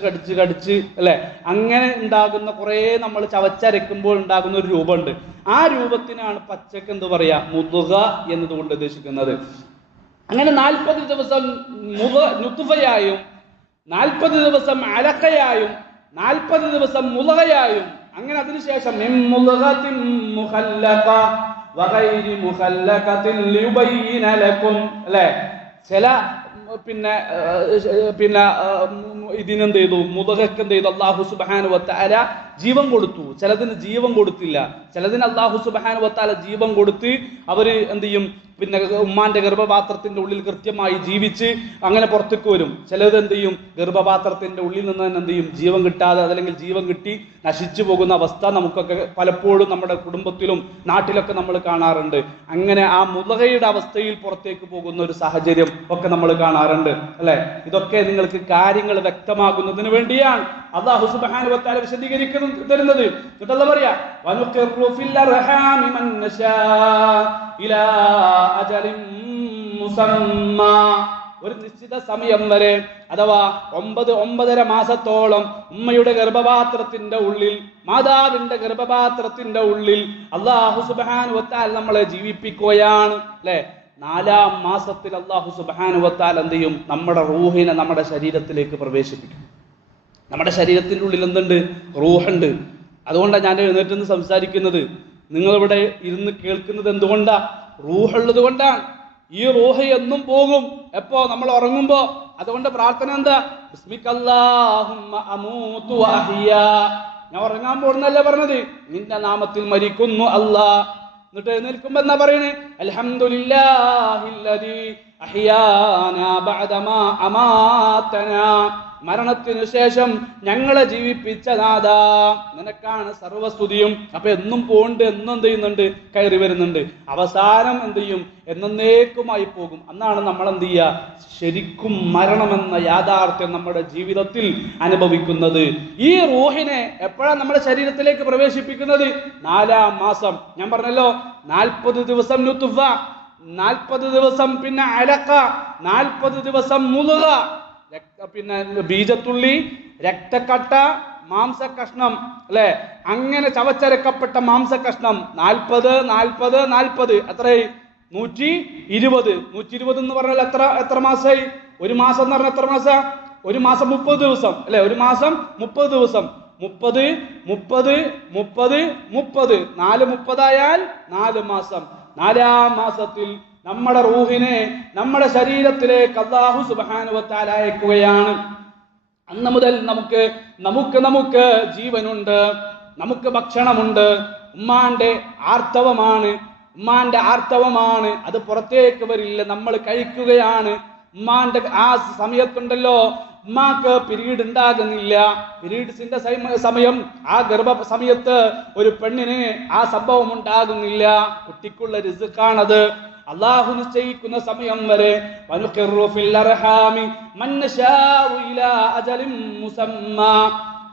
അല്ലെ, അങ്ങനെ ഉണ്ടാകുന്ന കുറെ നമ്മൾ ചവച്ചരയ്ക്കുമ്പോൾ ഉണ്ടാകുന്ന ഒരു രൂപമുണ്ട്. ആ രൂപത്തിനാണ് പച്ചക്ക് എന്ത് പറയാ? മുതുക എന്നതുകൊണ്ട് ഉദ്ദേശിക്കുന്നത്. അങ്ങനെ 40 ദിവസം നുത്ഫയായും 40 ദിവസം അലക്കയായും 40 ദിവസം മുളകയായും, അങ്ങനെ അതിനുശേഷം അല്ലെ, ചില പിന്നെ ഇതിനെന്ത് ചെയ്തു? മുതകക്ക് എന്ത് ചെയ്തു? അല്ലാഹു സുബ്ഹാനഹു വ തആല ജീവൻ കൊടുത്തു. ചിലതിന് ജീവൻ കൊടുത്തില്ല. ചിലതിന് അല്ലാഹു സുബ്ഹാനഹു വ തആല ജീവൻ കൊടുത്ത് അവര് എന്ത് ചെയ്യും? പിന്നെ ഉമ്മാന്റെ ഗർഭപാത്രത്തിന്റെ ഉള്ളിൽ കൃത്യമായി ജീവിച്ച് അങ്ങനെ പുറത്തേക്ക് വരും. ചിലത് എന്ത് ചെയ്യും? ഗർഭപാത്രത്തിന്റെ ഉള്ളിൽ നിന്ന് തന്നെ എന്ത് ചെയ്യും? ജീവൻ കിട്ടാതെ, അതല്ലെങ്കിൽ ജീവൻ കിട്ടി നശിച്ചു പോകുന്ന അവസ്ഥ നമുക്കൊക്കെ പലപ്പോഴും നമ്മുടെ കുടുംബത്തിലും നാട്ടിലൊക്കെ നമ്മൾ കാണാറുണ്ട്. അങ്ങനെ ആ മുളകയുടെ അവസ്ഥയിൽ പുറത്തേക്ക് പോകുന്ന ഒരു സാഹചര്യം ഒക്കെ നമ്മൾ കാണാറുണ്ട്, അല്ലെ? ഇതൊക്കെ നിങ്ങൾക്ക് കാര്യങ്ങൾ വ്യക്തമാകുന്നതിന് വേണ്ടിയാണ് അല്ലാഹു സുബ്ഹാനഹു വ തആല വിശദീകരിക്കുന്നത് തരുന്നത്. എന്നിട്ടല്ല പറയാ വനുഖിറു ഫിൽ അർഹാമി മൻ നശാ ഇലാ അജലിൻ മുസമ്മ, ഒരു നിശ്ചിത സമയം വരെ, അഥവാ 9-9.5 മാസത്തോളം ഉമ്മയുടെ ഗർഭപാത്രത്തിന്റെ ഉള്ളിൽ, മാതാവിന്റെ ഗർഭപാത്രത്തിന്റെ ഉള്ളിൽ അല്ലാഹു സുബ്ഹാനഹു വ തആല നമ്മളെ ജീവിപ്പിക്കുകയാണ്, അല്ലെ? 4-ാം മാസത്തിൽ അല്ലാഹു സുബ്ഹാനഹു വ തആല എന്ത് ചെയ്യും? നമ്മുടെ റൂഹിനെ നമ്മുടെ ശരീരത്തിലേക്ക് പ്രവേശിപ്പിക്കും. നമ്മുടെ ശരീരത്തിന്റെ ഉള്ളിൽ എന്തുണ്ട്? റൂഹുണ്ട്. അതുകൊണ്ടാണ് ഞാൻ എഴുന്നേറ്റ് സംസാരിക്കുന്നത്. നിങ്ങളിവിടെ ഇരുന്ന് കേൾക്കുന്നത് എന്തുകൊണ്ടാ? റൂഹുള്ളത് കൊണ്ടാണ്. ഈ റൂഹ് എന്നും പോകും. എപ്പോ? നമ്മൾ ഉറങ്ങുമ്പോ അതുകൊണ്ട് പ്രാർത്ഥന എന്താ? ബിസ്മിക്കല്ലാഹുമ്മ അമൂതു വഅഹ്യാ. ഞാൻ ഉറങ്ങാൻ പോകുന്നല്ലേ പറഞ്ഞത്, നിന്റെ നാമത്തിൽ മരിക്കുന്നു അല്ലാ. എന്നിട്ട് എഴുന്നേൽക്കുമ്പോ എന്താ പറയുന്നത്? അൽഹംദുലില്ലാഹില്ലദീ അഹ്യാനാ ബഅദമാ അമാതനാ. മരണത്തിനു ശേഷം ഞങ്ങളെ ജീവിപ്പിച്ച നാഥാ, നിനക്കാണ് സർവസ്തുതിയും. അപ്പൊ എന്നും പോണ്ട്, എന്നും എന്ത് ചെയ്യുന്നുണ്ട്? കയറി വരുന്നുണ്ട്. അവസാനം എന്ത് ചെയ്യും? എന്നേക്കുമായി പോകും. അന്നാണ് നമ്മൾ എന്ത് ചെയ്യുക? ശരിക്കും മരണമെന്ന യാഥാർത്ഥ്യം നമ്മുടെ ജീവിതത്തിൽ അനുഭവിക്കുന്നത്. ഈ റൂഹിനെ എപ്പോഴാണ് നമ്മുടെ ശരീരത്തിലേക്ക് പ്രവേശിപ്പിക്കുന്നത്? 4-ാം മാസം. ഞാൻ പറഞ്ഞല്ലോ 40 ദിവസം നുത്ഫ, 40 ദിവസം പിന്നെ അലഖ, 40 ദിവസം മുളുക, പിന്നെ ബീജത്തുള്ളി, രക്തക്കട്ട, മാംസകഷ്ണം, അല്ലെ? അങ്ങനെ ചവച്ചരക്കപ്പെട്ട മാംസകഷ്ണം. 40 എത്രയായി? 120. 120 എന്ന് പറഞ്ഞാൽ എത്ര മാസമായി? ഒരു മാസം എന്ന് പറഞ്ഞാൽ എത്ര മാസം? ഒരു മാസം 30 ദിവസം, അല്ലെ? ഒരു മാസം 30 ദിവസം. 30 4 30 ആയാൽ 4 മാസം. 4-ാം മാസത്തിൽ നമ്മുടെ റൂഹിനെ നമ്മുടെ ശരീരത്തിലേക്ക് അല്ലാഹു സുബ്ഹാനഹു വ തആല അയക്കുകയാണ്. അന്ന് മുതൽ നമുക്ക് ജീവനുണ്ട്, നമുക്ക് ഭക്ഷണമുണ്ട്. ഉമ്മാന്റെ ആർത്തവമാണ്, അത് പുറത്തേക്ക് വരില്ല, നമ്മൾ കഴിക്കുകയാണ്. ഉമ്മാന്റെ ആ സമയത്തുണ്ടല്ലോ, ഉമ്മാക്ക് പിരീഡ് ഉണ്ടാകുന്നില്ല. പിരീഡ്സിന്റെ സമയം, ആ ഗർഭ സമയത്ത് ഒരു പെണ്ണിന് ആ സംഭവം ഉണ്ടാകുന്നില്ല. കുട്ടിക്കുള്ള റിസ്ഖാണത്. അല്ലാഹു നിശ്ചയിക്കുന്ന സമയം വരെ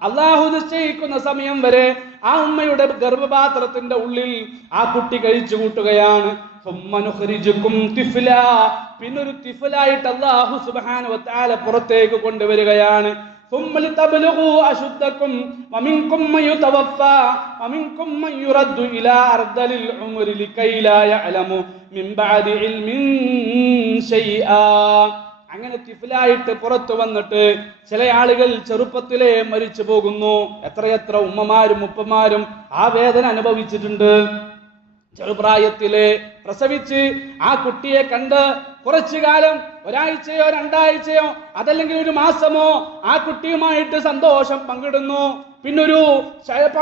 അല്ലാഹു നിശ്ചയിക്കുന്ന സമയം വരെ ആ ഉമ്മയുടെ ഗർഭപാത്രത്തിന്റെ ഉള്ളിൽ ആ കുട്ടി കഴിച്ചു കൂട്ടുകയാണ്. പിന്നൊരു തിഫലായിട്ട് അല്ലാഹു സുബ്ഹാനഹു വ തആല പുറത്തേക്ക് കൊണ്ടുവരികയാണ്. ثم لتبلغوا أشدكم ومنكم من يتوفى ومنكم من يرد إلى أرذل العمر لكي لا يعلم من بعد علم شيئا. അങ്ങനെ തിഫലായിട്ട് പുറത്തു വന്നിട്ട് ചില ആളുകൾ ചെറുപ്പത്തിലെ മരിച്ചു പോകുന്നു. എത്രയെത്ര ഉമ്മമാരും ഉപ്പമാരും ആ വേദന അനുഭവിച്ചിട്ടുണ്ട്. ചെറുപ്രായത്തിലെ പ്രസവിച്ച് ആ കുട്ടിയെ കണ്ട് കുറച്ചു കാലം, ഒരാഴ്ചയോ 2 ആഴ്ചയോ അതല്ലെങ്കിൽ ഒരു മാസമോ ആ കുട്ടിയുമായിട്ട് സന്തോഷം പങ്കിടുന്നു. പിന്നൊരു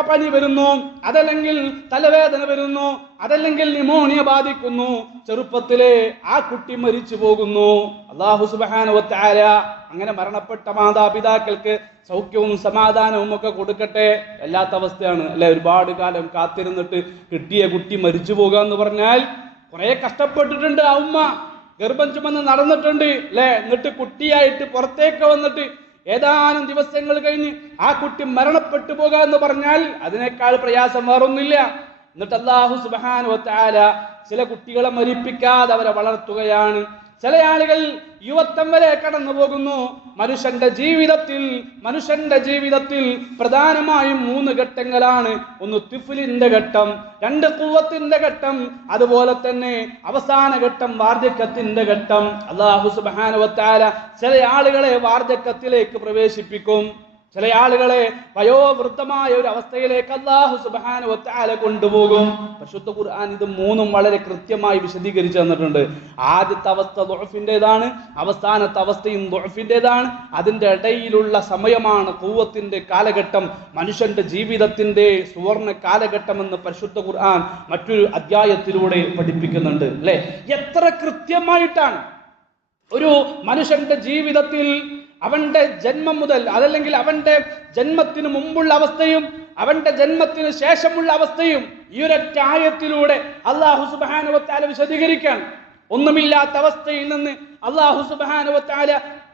പനി വരുന്നു, അതല്ലെങ്കിൽ തലവേദന വരുന്നു, അതല്ലെങ്കിൽ ന്യൂമോണിയ ബാധിക്കുന്നു. ചെറുപ്പത്തിലെ ആ കുട്ടി മരിച്ചു പോകുന്നു. അല്ലാഹു സുബ്ഹാനഹു വ തആല അങ്ങനെ മരണപ്പെട്ട മാതാപിതാക്കൾക്ക് സൗഖ്യവും സമാധാനവും ഒക്കെ കൊടുക്കട്ടെ. വല്ലാത്ത അവസ്ഥയാണ്, അല്ലെ? ഒരുപാട് കാലം കാത്തിരുന്നിട്ട് കിട്ടിയ കുട്ടി മരിച്ചു പോകുക എന്ന് പറഞ്ഞാൽ കുറെ കഷ്ടപ്പെട്ടിട്ടുണ്ട് ആ ഉമ്മ. ഗർഭം ചുമന്ന് നടന്നിട്ടുണ്ട്, അല്ലെ? എന്നിട്ട് കുട്ടിയായിട്ട് പുറത്തേക്ക് വന്നിട്ട് ഏതാനും ദിവസങ്ങൾ കഴിഞ്ഞ് ആ കുട്ടി മരണപ്പെട്ടു പോകുക എന്ന് പറഞ്ഞാൽ അതിനേക്കാൾ പ്രയാസം വേറൊന്നുമില്ല. എന്നിട്ട് അല്ലാഹു സുബ്ഹാനഹു വ തആല ചില കുട്ടികളെ മരിപ്പിക്കാതെ അവരെ വളർത്തുകയാണ്. ചില ആളുകൾ യുവത്വം വരെ കടന്നു പോകുന്നു. മനുഷ്യന്റെ ജീവിതത്തിൽ പ്രധാനമായും 3 ഘട്ടങ്ങളാണ്. ഒന്ന് തിഫ്ലിന്റെ ഘട്ടം, 2 ഖുവത്തിന്റെ ഘട്ടം, അതുപോലെ തന്നെ അവസാന ഘട്ടം വാർദ്ധക്യത്തിന്റെ ഘട്ടം. അല്ലാഹു സുബ്ഹാനഹു വ തആല ചില ആളുകളെ വാർദ്ധക്യത്തിലേക്ക് പ്രവേശിപ്പിക്കും, ചില ആളുകളെ വയോവൃദ്ധമായ ഒരു അവസ്ഥയിലേക്ക് അല്ലാഹു സുബ്ഹാനഹു വ തആല കൊണ്ടുപോകും. പരിശുദ്ധ ഖുർആൻ ഇത് 3ഉം വളരെ കൃത്യമായി വിശദീകരിച്ചു തന്നിട്ടുണ്ട്. ആദ്യത്തെ അവസ്ഥ ദുഅഫിന്റേതാണ്, അവസാനത്തെ അവസ്ഥയും ദുഅഫിന്റേതാണ്. അതിന്റെ ഇടയിലുള്ള സമയമാണ് ഖുവത്തിന്റെ കാലഘട്ടം, മനുഷ്യന്റെ ജീവിതത്തിന്റെ സുവർണ കാലഘട്ടം എന്ന് പരിശുദ്ധ ഖുർആൻ മറ്റൊരു അധ്യായത്തിലൂടെ പഠിപ്പിക്കുന്നുണ്ട്, അല്ലെ? എത്ര കൃത്യമായിട്ടാണ് ഒരു മനുഷ്യന്റെ ജീവിതത്തിൽ അവന്റെ ജന്മം മുതൽ, അതല്ലെങ്കിൽ അവന്റെ ജന്മത്തിന് മുമ്പുള്ള അവസ്ഥയും അവന്റെ ജന്മത്തിന് ശേഷമുള്ള അവസ്ഥയും ഈ ഒരൊറ്റ ആയത്തിലൂടെ അല്ലാഹു സുബ്ഹാനഹു വ തആല വിശദീകരിക്കാൻ. ഒന്നുമില്ലാത്ത അവസ്ഥയിൽ നിന്ന് അല്ലാഹു സുബ്ഹാനഹു വ തആല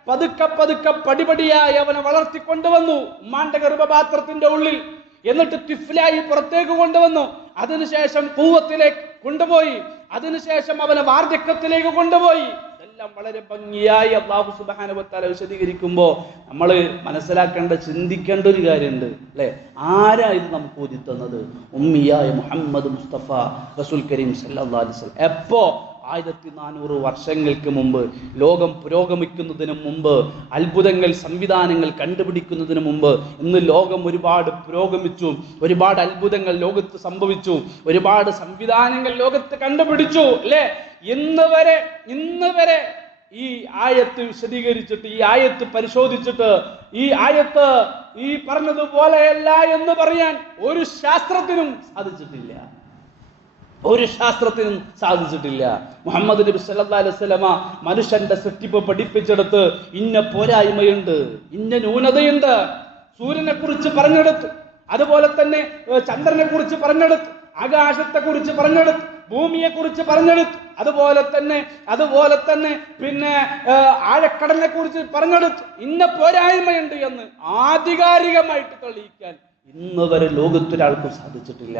പതുക്കെ പടിപടിയായി അവനെ വളർത്തിക്കൊണ്ടുവന്നു ഉമ്മാന്റെ ഗർഭപാത്രത്തിന്റെ ഉള്ളിൽ. എന്നിട്ട് തിഫ്ലായി പുറത്തേക്ക് കൊണ്ടുവന്നു. അതിനുശേഷം ഖുവത്തിലേക്ക് കൊണ്ടുപോയി. അതിനുശേഷം അവനെ വാർദ്ധക്യത്തിലേക്ക് കൊണ്ടുപോയി. എല്ലാം വളരെ ഭംഗിയായി അല്ലാഹു സുബ്ഹാനഹു വ തആല വിശദീകരിക്കുമ്പോൾ നമ്മൾ മനസ്സിലാക്കേണ്ട, ചിന്തിക്കേണ്ട ഒരു കാര്യമുണ്ട്, അല്ലെ? ആരാ ഇത് നമുക്ക് ഓതി തന്നത്? ഉമ്മിയായ മുഹമ്മദ് മുസ്തഫ റസൂൽ കരീം സല്ലല്ലാഹു അലൈഹി വസല്ലം. എപ്പോ? 1400 വർഷങ്ങൾക്ക് മുമ്പ്, ലോകം പുരോഗമിക്കുന്നതിന് മുമ്പ്, അത്ഭുതങ്ങൾ സംവിധാനങ്ങൾ കണ്ടുപിടിക്കുന്നതിന് മുമ്പ്. ഇന്ന് ലോകം ഒരുപാട് പുരോഗമിച്ചു, ഒരുപാട് അത്ഭുതങ്ങൾ ലോകത്ത് സംഭവിച്ചു, ഒരുപാട് സംവിധാനങ്ങൾ ലോകത്ത് കണ്ടുപിടിച്ചു, അല്ലെ? ഇന്ന് വരെ ഈ ആയത്ത് വിശദീകരിച്ചിട്ട്, ഈ ആയത്ത് പരിശോധിച്ചിട്ട്, ഈ ആയത്ത് ഈ പറഞ്ഞതുപോലെയല്ല എന്ന് പറയാൻ ഒരു ശാസ്ത്രത്തിനും സാധിച്ചിട്ടില്ല. ഒരു ശാസ്ത്രത്തിനും സാധിച്ചിട്ടില്ല. മുഹമ്മദ് നബി സല്ലല്ലാഹു അലൈഹി വസല്ലമ മനുഷ്യന്റെ സൃഷ്ടിപ്പ് പഠിപ്പിച്ചെടുത്ത് ഇന്ന പോരായ്മയുണ്ട്, ഇന്ന ന്യൂനതയുണ്ട്. സൂര്യനെ കുറിച്ച് പറഞ്ഞെടുത്തു, അതുപോലെ തന്നെ ചന്ദ്രനെ കുറിച്ച് പറഞ്ഞെടുത്തു, ആകാശത്തെ കുറിച്ച് പറഞ്ഞെടുത്തു, ഭൂമിയെ കുറിച്ച് പറഞ്ഞെടുത്തു, അതുപോലെ തന്നെ പിന്നെ ആഴക്കടലിനെ കുറിച്ച് പറഞ്ഞെടുത്തു. ഇന്ന പോരായ്മയുണ്ട് എന്ന് ആധികാരികമായിട്ട് തെളിയിക്കാൻ ഇന്ന് വരെ ലോകത്തൊരാൾക്കും സാധിച്ചിട്ടില്ല.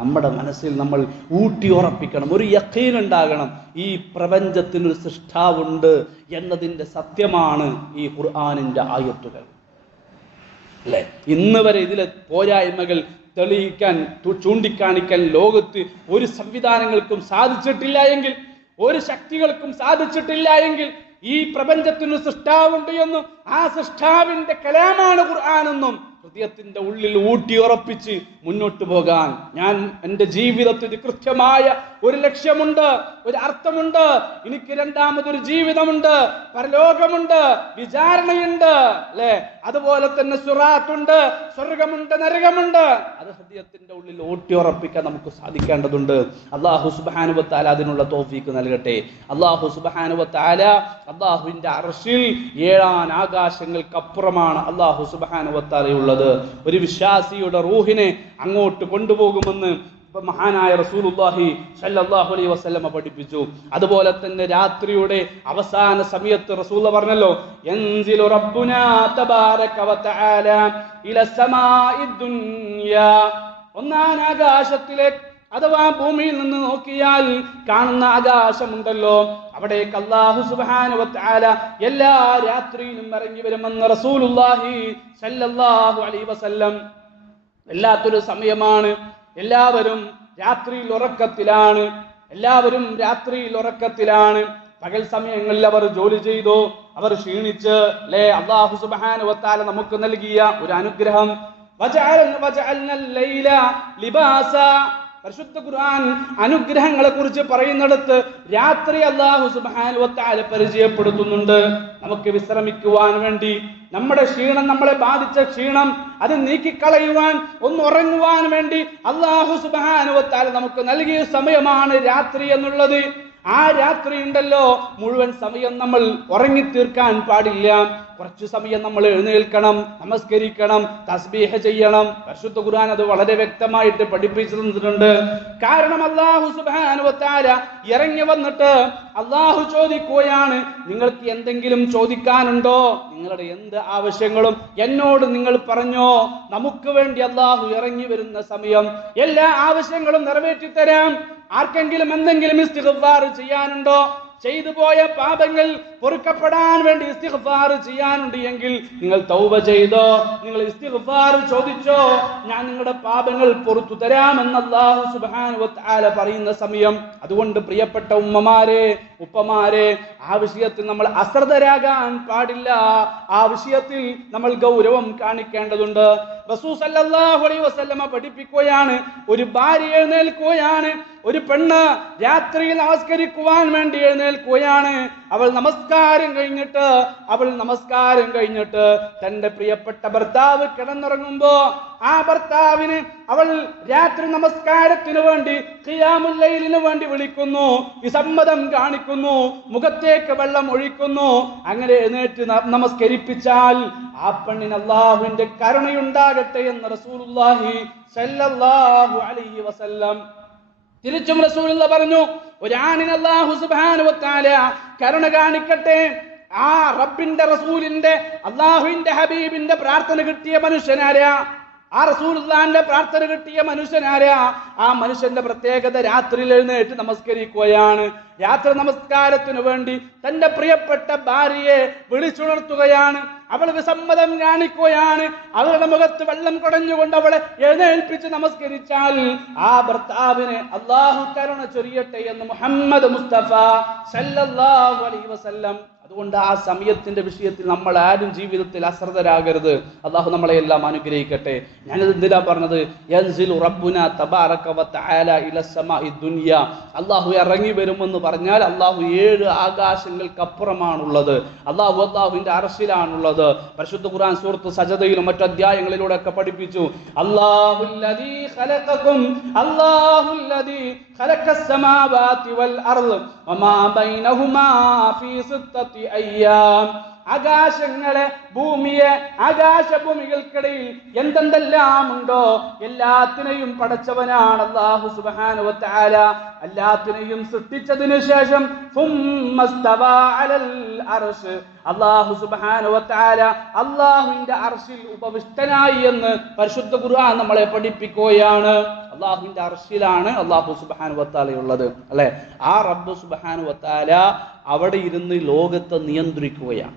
നമ്മുടെ മനസ്സിൽ നമ്മൾ ഊട്ടി ഉറപ്പിക്കണം, ഒരു യഖീൻ ഉണ്ടാകണം, ഈ പ്രപഞ്ചത്തിനൊരു സൃഷ്ടാവുണ്ട് എന്നതിൻ്റെ സത്യമാണ് ഈ ഖുർആനിൻ്റെ ആയത്തുകൾ, അല്ലെ? ഇന്ന് വരെ ഇതിലെ പോരായ്മകൾ തെളിയിക്കാൻ, ചൂണ്ടിക്കാണിക്കാൻ ലോകത്ത് ഒരു സംവിധാനങ്ങൾക്കും സാധിച്ചിട്ടില്ല എങ്കിൽ, ഒരു ശക്തികൾക്കും സാധിച്ചിട്ടില്ല എങ്കിൽ, ഈ പ്രപഞ്ചത്തിന് സൃഷ്ടാവുണ്ട് എന്നും ആ സൃഷ്ടാവിന്റെ കലാമാണ് ഖുർആനെന്നും ഹൃദയത്തിന്റെ ഉള്ളിൽ ഊട്ടിയുറപ്പിച്ച് മുന്നോട്ട് പോകാൻ, ഞാൻ എൻ്റെ ജീവിതത്തിൽ കൃത്യമായ ഒരു ലക്ഷ്യമുണ്ട്, ഒരു അർത്ഥമുണ്ട്, എനിക്ക് രണ്ടാമതൊരു ജീവിതമുണ്ട്, പരലോകമുണ്ട്, വിചാരണയുണ്ട്, അല്ലെ? അതുപോലെ തന്നെ സിറാത്തുണ്ട്, സ്വർഗമുണ്ട്, നരകമുണ്ട്. അത് ഹൃദയത്തിന്റെ ഉള്ളിൽ ഊട്ടിയുറപ്പിക്കാൻ നമുക്ക് സാധിക്കേണ്ടതുണ്ട്. അല്ലാഹു സുബ്ഹാനഹു വ തആല അതിനുള്ള തൗഫീഖ് നൽകട്ടെ. അല്ലാഹു സുബ്ഹാനഹു വ തആല അല്ലാഹുവിന്റെ അർശിൽ 7 ആകാശങ്ങൾക്കപ്പുറമാണ് അല്ലാഹു സുബ്ഹാനഹു വ തആലയുള്ളത്. ഒരു വിശ്വാസിയുടെ റൂഹിനെ അങ്ങോട്ട് കൊണ്ടുപോകുമെന്ന് മഹാനായ റസൂലുള്ളാഹി സ്വല്ലല്ലാഹു അലൈഹി വസല്ലമ പഠിപ്പിച്ചു. അതുപോലെ തന്നെ രാത്രിയുടെ അവസാന സമയത്ത് റസൂൽ പറഞ്ഞല്ലോ, യൻസിലു റബ്ബുനാ തബാരക വ തആല ഇല സമാഇ ദുനിയാ, ഒന്നാം ആകാശത്തിലേക്ക് അഥവാ ഭൂമിയിൽ നിന്ന് നോക്കിയാൽ കാണുന്ന ആകാശമുണ്ടല്ലോ, അവിടേക്ക് അല്ലാഹു സുബ്ഹാനഹു വ തആല എല്ലാ രാത്രിയിലും ഇറങ്ങി വരുമെന്ന് റസൂലുള്ളാഹി സ്വല്ലല്ലാഹു അലൈഹി വസല്ലം. വല്ലാത്തൊരു സമയമാണ്. എല്ലാവരും രാത്രിയിൽ ഉറക്കത്തിലാണ്. പകൽ സമയങ്ങളിൽ അവർ ജോലി ചെയ്തു, അവർ ക്ഷീണിച്ച്, അല്ലേ? അല്ലാഹു സുബ്ഹാനഹു വ തആല നമുക്ക് നൽകിയ ഒരു അനുഗ്രഹം, വജഅൽനൽ ലൈല ലിബാസ. പരിശുദ്ധ ഖുർആൻ അനുഗ്രഹങ്ങളെ കുറിച്ച് പറയുന്നിടത്ത് രാത്രി അല്ലാഹു സുബ്ഹാനഹു വ തആല പരിചയപ്പെടുത്തുന്നുണ്ട്. നമുക്ക് വിശ്രമിക്കുവാൻ വേണ്ടി, നമ്മുടെ ക്ഷീണം, നമ്മളെ ബാധിച്ച ക്ഷീണം അത് നീക്കിക്കളയുവാൻ, ഒന്ന് ഉറങ്ങുവാൻ വേണ്ടി അല്ലാഹു സുബ്ഹാനഹു വ തആല നമുക്ക് നൽകിയ സമയമാണ് രാത്രി എന്നുള്ളത്. ആ രാത്രി ഉണ്ടല്ലോ, മുഴുവൻ സമയം നമ്മൾ ഉറങ്ങിത്തീർക്കാൻ പാടില്ല. കുറച്ചു സമയം നമ്മൾ എഴുന്നേൽക്കണം, നമസ്കരിക്കണം, തസ്ബീഹ് ചെയ്യണം. പരിശുദ്ധ ഖുർആൻ അത് വളരെ വ്യക്തമായിട്ട് പഠിപ്പിച്ചു തന്നിട്ടുണ്ട്. കാരണം അല്ലാഹു സുബ്ഹാനഹു വ തആല ഇറങ്ങി വന്നിട്ട് അല്ലാഹു ചോദിക്കുകയാണ്, നിങ്ങൾക്ക് എന്തെങ്കിലും ചോദിക്കാനുണ്ടോ? നിങ്ങളുടെ എന്ത് ആവശ്യങ്ങളും എന്നോട് നിങ്ങൾ പറഞ്ഞോ. നമുക്ക് വേണ്ടി അല്ലാഹു ഇറങ്ങി വരുന്ന സമയം എല്ലാ ആവശ്യങ്ങളും നിറവേറ്റി തരാം. ആർക്കെങ്കിലും എന്തെങ്കിലും ഇസ്തിഗ്ഫാർ ചെയ്യാനുണ്ടോ? ചെയ്തു പോയ പാപങ്ങൾ പൊറുക്കപ്പെടാൻ വേണ്ടി ഇസ്തിഗ്ഫാർ ചെയ്യാനുണ്ട് എങ്കിൽ നിങ്ങൾ തൗബ ചെയ്തോ, നിങ്ങൾ ഇസ്തിഗ്ഫാർ ചോദിച്ചോ, ഞാൻ നിങ്ങളുടെ പാപങ്ങൾ പൊറുത്തു തരാമെന്ന് അല്ലാഹു സുബ്ഹാനഹു വ തആല പറയുന്ന സമയം. അതുകൊണ്ട് പ്രിയപ്പെട്ട ഉമ്മമാരെ, ഉപ്പമാരെ, ആ വിഷയത്തിൽ നമ്മൾ അശ്രദ്ധരാകാൻ പാടില്ല. ആ വിഷയത്തിൽ നമ്മൾ ഗൗരവം കാണിക്കേണ്ടതുണ്ട്. റസൂൽ സല്ലല്ലാഹു അലൈഹി വസല്ലമ പഠിപ്പിക്കുകയാണ്, ഒരു ഭാര്യ എഴുന്നേൽക്കുകയാണ്, ഒരു പെണ്ണ് രാത്രിയിൽ നമസ്കരിക്കുവാൻ വേണ്ടി എഴുന്നേൽക്കുകയാണ്. അവൾ നമസ്കാരം കഴിഞ്ഞിട്ട് തന്റെ പ്രിയപ്പെട്ട ഭർത്താവ് കിടന്നുറങ്ങുമ്പോ ആ ഭർത്താവിന് അവൾ രാത്രി നമസ്കാരത്തിന് വേണ്ടി ഖിയാമുൽ ലൈലിന് വേണ്ടി വിളിക്കുന്നു, വിസമ്മതം കാണിക്കുന്നു, മുഖത്തേക്ക് വെള്ളം ഒഴിക്കുന്നു. അങ്ങനെ എഴുന്നേറ്റ് നമസ്കരിപ്പിച്ചാൽ ആ പെണ്ണിന് അല്ലാഹുവിന്റെ കരുണയുണ്ടാകട്ടെ എന്ന് റസൂലുള്ളാഹി സ്വല്ലല്ലാഹു അലൈഹി വസല്ലം. തിരിച്ചും റസൂലുള്ളാഹി പറഞ്ഞു, ഒരാണിന് അല്ലാഹു സുബ്ഹാനഹു വ തആല കരുണ കാണിക്കട്ടെ. ആ റബ്ബിന്റെ റസൂലിന്റെ അല്ലാഹുവിന്റെ ഹബീബിന്റെ പ്രാർത്ഥന കിട്ടിയ മനുഷ്യനാരാ? ആ റസൂലുള്ളാഹിന്റെ പ്രാർത്ഥന കിട്ടിയ മനുഷ്യനാരാ? ആ മനുഷ്യന്റെ പ്രത്യേകത രാത്രിയിൽ എഴുന്നേറ്റ് നമസ്കരിക്കുകയാണ്. രാത്രി നമസ്കാരത്തിനു വേണ്ടി തന്റെ പ്രിയപ്പെട്ട ഭാര്യയെ വിളിച്ചുണർത്തുകയാണ്. അവൾ വിസമ്മതം കാണിക്കുകയാണ്. അവളുടെ മുഖത്ത് വെള്ളം കുടഞ്ഞുകൊണ്ട് അവളെ എഴുന്നേൽപ്പിച്ച് നമസ്കരിച്ചാൽ ആ ഭർത്താവിനെ അല്ലാഹു കരുണ ചൊരിയട്ടെ എന്ന് മുഹമ്മദ് മുസ്തഫ സല്ലല്ലാഹു അലൈഹി വസല്ലം. അതുകൊണ്ട് ആ സമയത്തിന്റെ വിഷയത്തിൽ നമ്മൾ ആരും ജീവിതത്തിൽ അശ്രദ്ധരാകരുത്. അള്ളാഹു നമ്മളെ എല്ലാം അനുഗ്രഹിക്കട്ടെ. ഞാനിത് എന്തിനാ പറഞ്ഞത്? യൻസിലു റബ്ബുന തബാറക വ തആല ഇല സമാഇ ദുനിയ. അള്ളാഹു ഇറങ്ങി വരുമെന്ന് പറഞ്ഞാൽ അള്ളാഹു 7 ആകാശങ്ങൾക്കപ്പുറമാണുള്ളത്. അള്ളാഹുവിന്റെ അർശിലാണുള്ളത്. പരിശുദ്ധ ഖുർആൻ സൂറത്ത് സജദയിലും മറ്റു അധ്യായങ്ങളിലൂടെ ഒക്കെ പഠിപ്പിച്ചു. അല്ലാഹുല്ലദീ ഖലഖകും അല്ലാഹുല്ലദീ ഖലഖസ് സമാവാതി വൽ അർള് വമാ ബൈനഹുമാ ഫീ സിത്തത്തി അയ്യാം. ആകാശങ്ങളെ, ഭൂമിയെ, ആകാശഭൂമികൾക്കിടയിൽ എന്തെല്ലാം ഉണ്ടോ എല്ലാത്തിനെയും പടച്ചവനാണ് അല്ലാഹു സുബ്ഹാനഹു വ തആല. എല്ലാത്തിനെയും സൃഷ്ടിച്ചതിനു ശേഷം ഫുമ്മസ്തവാ അലൽ അർശ്, അല്ലാഹു സുബ്ഹാനഹു വ തആല അല്ലാഹുവിന്റെ അർശിൽ ഉപവിഷ്ടനായി എന്ന് പരിശുദ്ധ ഖുർആൻ നമ്മളെ പഠിപ്പിക്കുകയാണ്. അല്ലാഹുവിന്റെ അർശിലാണ് അല്ലാഹു സുബ്ഹാനഹു വ തആല ഉള്ളത്, അല്ലെ? ആ റബ്ബ് സുബ്ഹാനഹു വ തആല അവിടെ ഇരുന്ന് ലോകത്തെ നിയന്ത്രിക്കുകയാണ്.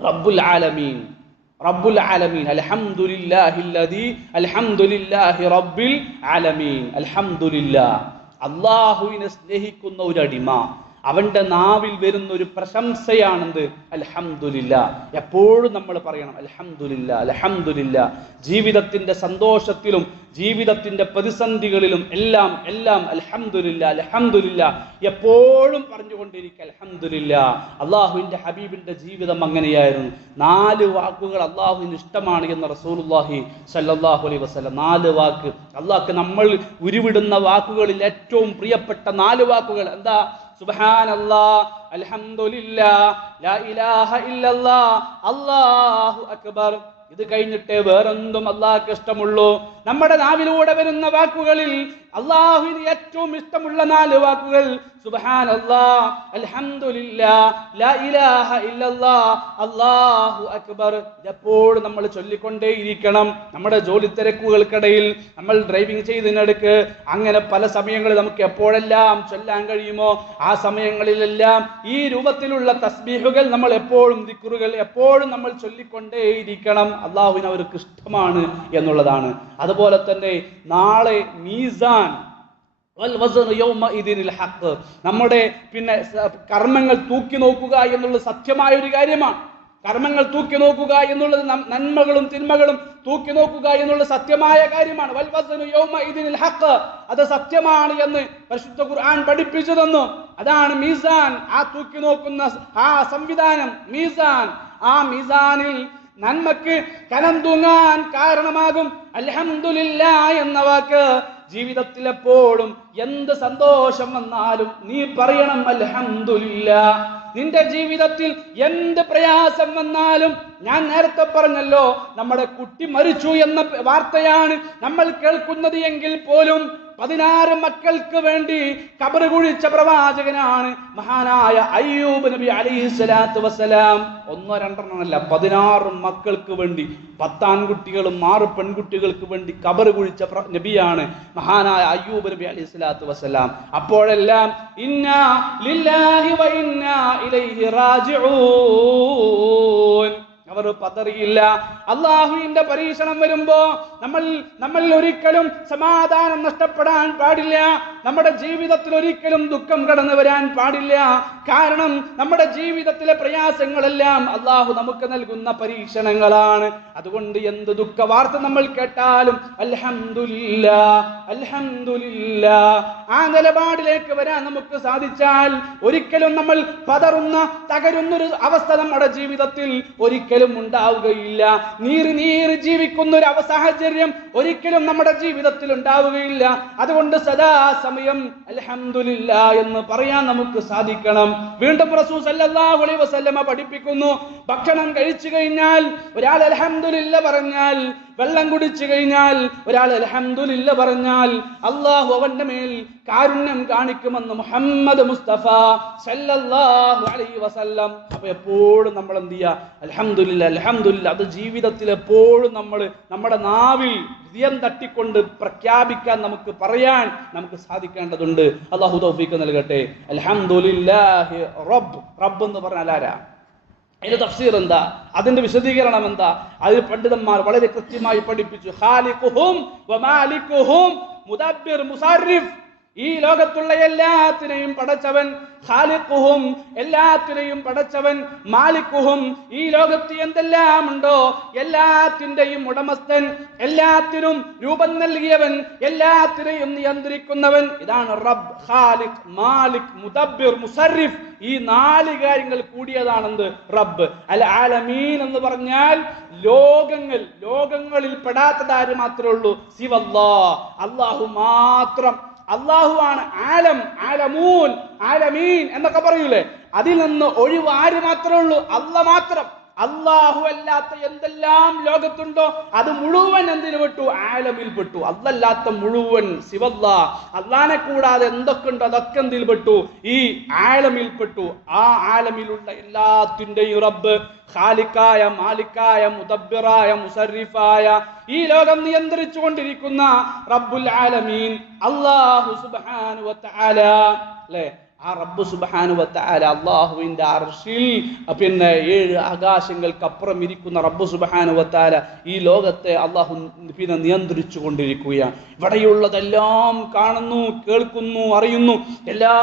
റബ്ബുൽ ആലമീൻ, റബ്ബുൽ ആലമീൻ. അൽഹംദുലില്ലാഹി റബ്ബിൽ ആലമീൻ. അൽഹംദുലില്ലാഹ്. അല്ലാഹുവിനെ സ്നേഹിക്കുന്ന ഒരു അടിമ, അവന്റെ നാവിൽ വരുന്ന ഒരു പ്രശംസയാണെന്ത്? അൽഹംദുലില്ലാ. എപ്പോഴും നമ്മൾ പറയണം അൽഹംദുലില്ലാ, അൽഹംദുലില്ലാ. ജീവിതത്തിന്റെ സന്തോഷത്തിലും ജീവിതത്തിന്റെ പ്രതിസന്ധികളിലും എല്ലാം എല്ലാം അൽഹംദുലില്ലാ, അൽഹംദുലില്ലാ എപ്പോഴും പറഞ്ഞുകൊണ്ടിരിക്കുക അൽഹംദുലില്ലാ. അള്ളാഹുവിന്റെ ഹബീബിന്റെ ജീവിതം അങ്ങനെയായിരുന്നു. 4 വാക്കുകൾ അള്ളാഹുവിന് ഇഷ്ടമാണ് എന്ന് റസൂലുള്ളാഹി സ്വല്ലല്ലാഹു അലൈഹി വസല്ലം. 4 വാക്ക് അള്ളാഹ്ക്ക് നമ്മൾ ഉരുവിടുന്ന വാക്കുകളിൽ ഏറ്റവും പ്രിയപ്പെട്ട 4 വാക്കുകൾ എന്താ? സുബ്ഹാനല്ലാഹ്, അൽഹംദുലില്ലാഹ്, ലാ ഇലാഹ ഇല്ലല്ലാഹ്, അല്ലാഹു അക്ബർ. ഇത് കഴിഞ്ഞിട്ടേ വേറെന്തും അള്ളാഹ്ക്ക് ഇഷ്ടമുള്ളൂ. നമ്മുടെ നാവിലൂടെ വരുന്ന വാക്കുകളിൽ അള്ളാഹുവിന് ഏറ്റവും ഇഷ്ടമുള്ള 4 വാക്കുകൾ സുബ്ഹാനല്ലാഹ്, അൽഹംദുലില്ലാഹ്, ലാ ഇലാഹ ഇല്ലല്ലാഹ്, അല്ലാഹു അക്ബർ. ഇതെപ്പോഴും നമ്മൾ ചൊല്ലിക്കൊണ്ടേയിരിക്കണം. നമ്മുടെ ജോലി തിരക്കുകൾക്കിടയിൽ, നമ്മൾ ഡ്രൈവിംഗ് ചെയ്തതിനിടയ്ക്ക്, അങ്ങനെ പല സമയങ്ങളിൽ നമുക്ക് എപ്പോഴെല്ലാം ചൊല്ലാൻ കഴിയുമോ ആ സമയങ്ങളിലെല്ലാം ഈ രൂപത്തിലുള്ള തസ്ബീഹുകൾ നമ്മൾ എപ്പോഴും, ദിക്റുകൾ എപ്പോഴും നമ്മൾ ചൊല്ലിക്കൊണ്ടേയിരിക്കണം. അള്ളാഹുവിന് അവർക്ക് ഇഷ്ടമാണ് എന്നുള്ളതാണ്. അതുപോലെ തന്നെ നാളെ മീസാൻ, നമ്മുടെ കർമ്മങ്ങൾ തൂക്കി നോക്കുക എന്നുള്ളത് സത്യമായ ഒരു കാര്യമാണ്. കർമ്മങ്ങൾ തൂക്കി നോക്കുക എന്നുള്ളത്, നന്മകളും തിന്മകളും തൂക്കി നോക്കുക എന്നുള്ളത് സത്യമായ കാര്യമാണ്. അത് സത്യമാണ് എന്ന് പരിശുദ്ധ ഖുർആൻ പഠിപ്പിച്ചു തന്നു. അതാണ് മീസാൻ, ആ തൂക്കി നോക്കുന്ന ആ സംവിധാനം മീസാൻ. ആ മീസാനിൽ നന്മക്ക് കനം തൂങ്ങാൻ കാരണമാകും അൽഹംദുലില്ലാ എന്ന വാക്ക്. ജീവിതത്തിൽ എപ്പോഴും എന്ത് സന്തോഷം വന്നാലും നീ പറയണം അൽഹംദുലില്ലാ. നിന്റെ ജീവിതത്തിൽ എന്ത് പ്രയാസം വന്നാലും, ഞാൻ നേരത്തെ പറഞ്ഞല്ലോ, നമ്മുടെ കുട്ടി മരിച്ചു എന്ന വാർത്തയാണ് നമ്മൾ കേൾക്കുന്നത് എങ്കിൽ പോലും 16 മക്കൾക്ക് വേണ്ടി ഖബർ കുഴിച്ച പ്രവാചകനാണ് മഹാനായ അയ്യൂബ് നബി അലൈഹിസ്സലാത്തു വസ്സലാം. 1-2 16 മക്കൾക്ക് വേണ്ടി, 10 ആൺകുട്ടികളും 6 പെൺകുട്ടികൾക്ക് വേണ്ടി ഖബർ കുഴിച്ച നബിയാണ് മഹാനായ അയ്യൂബ് നബി അലൈഹിസ്സലാത്തു വസ്സലാം. അപ്പോഴെല്ലാം ഇന്നാ ലില്ലാഹി വ ഇന്നാ ഇലൈഹി റാജിഊൻ, അവർ പതറിയില്ല. അള്ളാഹുവിന്റെ പരീക്ഷണം വരുമ്പോ നമ്മൾ ഒരിക്കലും സമാധാനം നഷ്ടപ്പെടാൻ പാടില്ല. നമ്മുടെ ജീവിതത്തിൽ ഒരിക്കലും ദുഃഖം കടന്നു വരാൻ പാടില്ല. കാരണം നമ്മുടെ ജീവിതത്തിലെ പ്രയാസങ്ങളെല്ലാം അള്ളാഹു നമുക്ക് നൽകുന്ന പരീക്ഷണങ്ങളാണ്. അതുകൊണ്ട് എന്ത് ദുഃഖ വാർത്ത നമ്മൾ കേട്ടാലും അൽഹംദുലില്ലാ, അൽഹംദുലില്ലാ, ആ നിലപാടിലേക്ക് വരാൻ നമുക്ക് സാധിച്ചാൽ ഒരിക്കലും നമ്മൾ പതറുന്ന, തകരുന്നൊരു അവസ്ഥ നമ്മുടെ ജീവിതത്തിൽ ഒരിക്കലും ഉണ്ടാവുകയില്ല. നീറി ജീവിക്കുന്ന ഒരു സാഹചര്യം ഒരിക്കലും നമ്മുടെ ജീവിതത്തിൽ ഉണ്ടാവുകയില്ല. അതുകൊണ്ട് സദാസമയം അൽഹംദുലില്ലാ എന്ന് പറയാൻ നമുക്ക് സാധിക്കണം. വീണ്ടും റസൂൽ സല്ലല്ലാഹു അലൈഹി വസല്ലമ പഠിപ്പിക്കുന്നു, ഭക്ഷണം കഴിച്ചു കഴിഞ്ഞാൽ ഒരാൾ അൽഹംദുലില്ലാ പറഞ്ഞാൽ, വെള്ളം കുടിച്ചു കഴിഞ്ഞാൽ ഒരാൾ അൽഹംദുലില്ലാ പറഞ്ഞാൽ അള്ളാഹു അവന്റെ മേൽ കാരുണ്യം കാണിക്കുമെന്ന് മുഹമ്മദ് മുസ്തഫ സല്ലല്ലാഹു അലൈഹി വസല്ലം. അപ്പൊ എപ്പോഴും നമ്മൾ എന്ത് ചെയ്യുക? അൽഹംദുലില്ലാ, അൽഹംദുലില്ലാ. അത് ജീവിതത്തിൽ എപ്പോഴും നമ്മൾ നമ്മുടെ നാവിൽ ഹൃദയം തട്ടിക്കൊണ്ട് പ്രഖ്യാപിക്കാൻ, നമുക്ക് പറയാൻ നമുക്ക് സാധിക്കേണ്ടതുണ്ട്. അള്ളാഹു തൗഫീഖ് നൽകട്ടെ. അൽഹംദുലില്ലാഹി റബ്ബ്. റബ്ബ് എന്ന് പറഞ്ഞാൽ ആരാ? അതിന്റെ തഫ്സീർ എന്താ? അതിന്റെ വിശദീകരണം എന്താ? അതിൽ പണ്ഡിതന്മാർ വളരെ കൃത്യമായി പഠിപ്പിച്ചു. ഖാലിഖുഹും വ മാലികുഹും മുദബ്ബിർ മുസർരിഫ്. ഈ ലോകത്തുള്ള എല്ലാത്തിനെയും പടച്ചവൻ, ഖാലിഖുഹും എല്ലാത്തിനെയും പടച്ചവൻ, മാലിക്കുഹും ഈ ലോകത്ത് എന്തെല്ലാം ഉണ്ടോ എല്ലാത്തിന്റെയും ഉടമസ്ഥൻ, എല്ലാത്തിനും രൂപം നൽകിയവൻ, എല്ലാത്തിനെയും നിയന്ത്രിക്കുന്നവൻ. ഇതാണ് റബ്ബ്, ഖാലിഖ്, മാലിക്, മുദബ്ബിർ, മുസർരിഫ്. ഈ 4 കാര്യങ്ങൾ കൂടിയതാണെന്ത്? റബ്ബ്. അൽ ആലമീൻ എന്ന് പറഞ്ഞാൽ ലോകങ്ങളിൽ പെടാത്തതാര് മാത്രമേ ഉള്ളൂ? സിവല്ലാഹ്, അല്ലാഹു മാത്രം. അള്ളാഹുവാണ് ആലം, ആലമൂൻ, ആലമീൻ എന്നൊക്കെ പറയൂലേ, അതിൽ നിന്ന് ഒഴിവ് ആര് മാത്രമേ ഉള്ളൂ? അല്ലാഹ് മാത്രം. അള്ളാഹു അല്ലാത്ത എന്തെല്ലാം ലോകത്തുണ്ടോ അത് മുഴുവൻ എന്തിൽ പെട്ടു? ആലമിൽ പെട്ടു. അല്ലാത്ത മുഴുവൻ സിവല്ലാ, അള്ളാനെ കൂടാതെ എന്തൊക്കെ ഉണ്ടോ അതൊക്കെ എന്തിൽ പെട്ടു? ഈ ആലമിൽ പെട്ടു. ആ ആലമിലുള്ള എല്ലാത്തിന്റെയും റബ്ബ്, ഖാലിക്കായ, മാലിക്കായ, മുദബ്ബിറായ, മുസർരിഫായ, ഈ ലോകം നിയന്ത്രിച്ചു കൊണ്ടിരിക്കുന്ന റബ്ബുൽ ആലമീൻ അല്ലാഹു സുബ്ഹാനഹു വ തആല. അല്ലേ? ആ റബ്ബ് സുബ്ഹാനഹു വ തആല അല്ലാഹുവിന്റെ അർശിൽ, 7 ആകാശങ്ങൾക്കപ്പുറം ഇരിക്കുന്ന റബ്ബ് സുബ്ഹാനഹു വ തആല ഈ ലോകത്തെ അല്ലാഹു നിയന്ത്രിച്ചു കൊണ്ടിരിക്കുകയാണ്. ഇവിടെയുള്ളതെല്ലാം കാണുന്നു, കേൾക്കുന്നു, അറിയുന്നു. എല്ലാ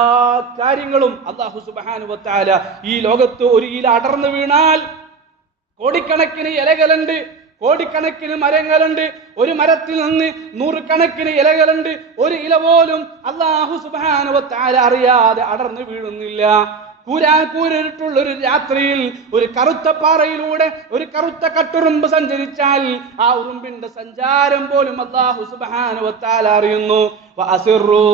കാര്യങ്ങളും അല്ലാഹു സുബ്ഹാനഹു വ തആല ഈ ലോകത്ത് ഒരു ഇല അടർന്നു വീണാൽ കോടിക്കണക്കിന് ഇലകളുണ്ട്, കോടിക്കണക്കിന് മരങ്ങളുണ്ട്. ഒരു മരത്തിൽ നിന്ന് 100 കണക്കിന് ഇലകളുണ്ട്. ഒരു ഇല പോലും അല്ലാഹു സുബ്ഹാനഹു വ തആല അറിയാതെ അടർന്നു വീഴുന്നില്ല. കൂരിട്ടുള്ള ഒരു രാത്രിയിൽ ഒരു കറുത്ത പാറയിലൂടെ ഒരു കറുത്ത കട്ടുറുമ്പ് സഞ്ചരിച്ചാൽ ആ ഉറുമ്പിന്റെ സഞ്ചാരം പോലും അല്ലാഹു സുബ്ഹാനഹു വ തആല അറിയുന്നു. വഅസിറൂ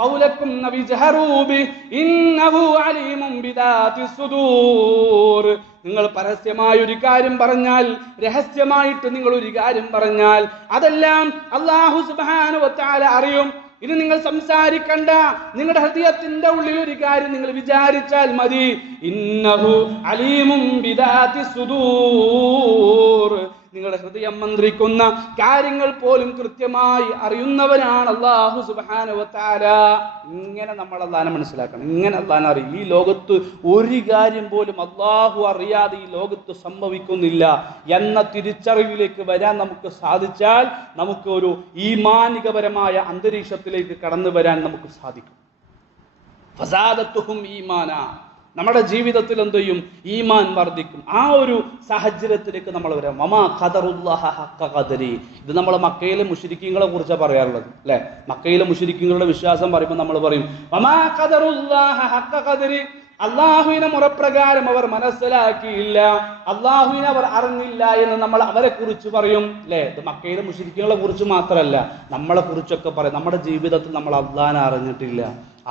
ഖൗലക്കും വജഹറൂ ബി ഇന്നഹു അലീമുൻ ബിദാതിസ് സുദൂർ. നിങ്ങൾ പരസ്യമായ ഒരു കാര്യം പറഞ്ഞാൽ, രഹസ്യമായിട്ട് നിങ്ങൾ ഒരു കാര്യം പറഞ്ഞാൽ അതെല്ലാം അല്ലാഹു സുബ്ഹാനഹു വ തആല അറിയും. ഇനി നിങ്ങൾ സംസാരിക്കണ്ട, നിങ്ങളുടെ ഹൃദയത്തിന്റെ ഉള്ളിൽ ഒരു കാര്യം നിങ്ങൾ വിചാരിച്ചാൽ മതി. ഇന്നഹു അലീമുൻ ബിദാതിസ് സുദൂർ. നിങ്ങളുടെ ഹൃദയം മന്ത്രിക്കുന്ന കാര്യങ്ങൾ പോലും കൃത്യമായി അറിയുന്നവനാണ് അല്ലാഹു സുബ്ഹാനഹു വ തആല. ഇങ്ങനെ നമ്മൾ അല്ലാഹനെ മനസ്സിലാക്കണം, ഇങ്ങനെ അല്ലാഹനെ അറിയും. ഈ ലോകത്ത് ഒരു കാര്യം പോലും അല്ലാഹു അറിയാതെ ഈ ലോകത്ത് സംഭവിക്കുന്നില്ല എന്ന തിരിച്ചറിവിലേക്ക് വരാൻ നമുക്ക് സാധിച്ചാൽ നമുക്ക് ഒരു ഈമാനികപരമായ അന്തരീക്ഷത്തിലേക്ക് കടന്നു വരാൻ നമുക്ക് സാധിക്കും. ഫസാദത്തുഹും ഈമാന. നമ്മുടെ ജീവിതത്തിൽ എന്ത് ചെയ്യും? ഈമാൻ വർദ്ധിക്കും. ആ ഒരു സാഹചര്യത്തിലേക്ക് നമ്മൾ വരാം. വമാ ഖദറുല്ലാഹ ഹഖ ഖദരി. ഇത് നമ്മൾ മക്കയിലെ മുശ്രിക്കീങ്ങളെ കുറിച്ചാണ് പറയാറുള്ളത്, അല്ലെ? മക്കയിലെ മുശ്രിക്കീങ്ങളുടെ വിശ്വാസം പറയുമ്പോൾ നമ്മൾ പറയും വമാ ഖദറുല്ലാഹ ഹഖ ഖദരി. അള്ളാഹുവിനെ മുറപ്രകാരം അവർ മനസ്സിലാക്കിയില്ല, അള്ളാഹുവിനെ അവർ അറിഞ്ഞില്ല എന്ന് നമ്മൾ അവരെ കുറിച്ച് പറയും, അല്ലെ? ഇത് മക്കയിലെ മുശ്രിക്കീങ്ങളെ കുറിച്ച് മാത്രമല്ല, നമ്മളെ കുറിച്ചൊക്കെ പറയും. നമ്മുടെ ജീവിതത്തിൽ നമ്മൾ അള്ളാഹിനെ അറിഞ്ഞിട്ടില്ല.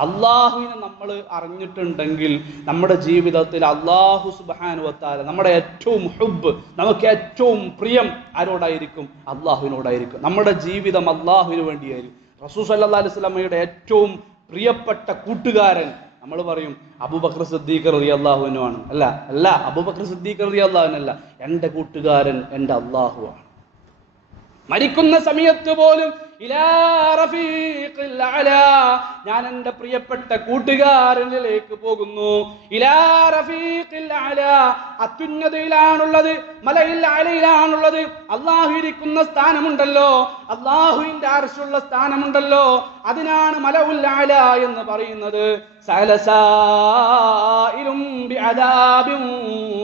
അള്ളാഹുവിനെ നമ്മൾ അറിഞ്ഞിട്ടുണ്ടെങ്കിൽ നമ്മുടെ ജീവിതത്തിൽ അള്ളാഹു സുബ്ഹാനഹു വ തആല നമ്മുടെ ഏറ്റവും ഹുബ്, നമുക്ക് ഏറ്റവും പ്രിയം ആരോടായിരിക്കും? അള്ളാഹുവിനോടായിരിക്കും. നമ്മുടെ ജീവിതം അള്ളാഹുവിന് വേണ്ടിയായിരിക്കും. റസൂൽ സല്ലല്ലാഹു അലൈഹി വസല്ലമയുടെ ഏറ്റവും പ്രിയപ്പെട്ട കൂട്ടുകാരൻ നമ്മൾ പറയും അബൂബക്കർ സിദ്ദീഖ് റളിയല്ലാഹു അൻഹു ആണ്. അല്ല, അബൂബക്കർ സിദ്ദീഖ് റളിയല്ലാഹു അൻഹു അല്ല, എൻ്റെ കൂട്ടുകാരൻ എൻ്റെ അള്ളാഹുവാണ്. മരിക്കുന്ന സമയത്ത് പോലും ഇലാ റഫീഖിൽ അലാ, ഞാൻ എൻ്റെ പ്രിയപ്പെട്ട കൂട്ടുകാരനിലേക്ക് പോകുന്നു. ഇലാ റഫീഖിൽ അലാ, അത്യുന്നതയിലാണുള്ളത്, മലയിൽ അലയിലാണുള്ളത്. അള്ളാഹു ഇരിക്കുന്ന സ്ഥാനമുണ്ടല്ലോ, അള്ളാഹുവിന്റെ അർശുള്ള സ്ഥാനമുണ്ടല്ലോ, അതിനാണ് മലഉൽ അല എന്ന് പറയുന്നത്. സഅലസായിലും ബിഅദാബിൻ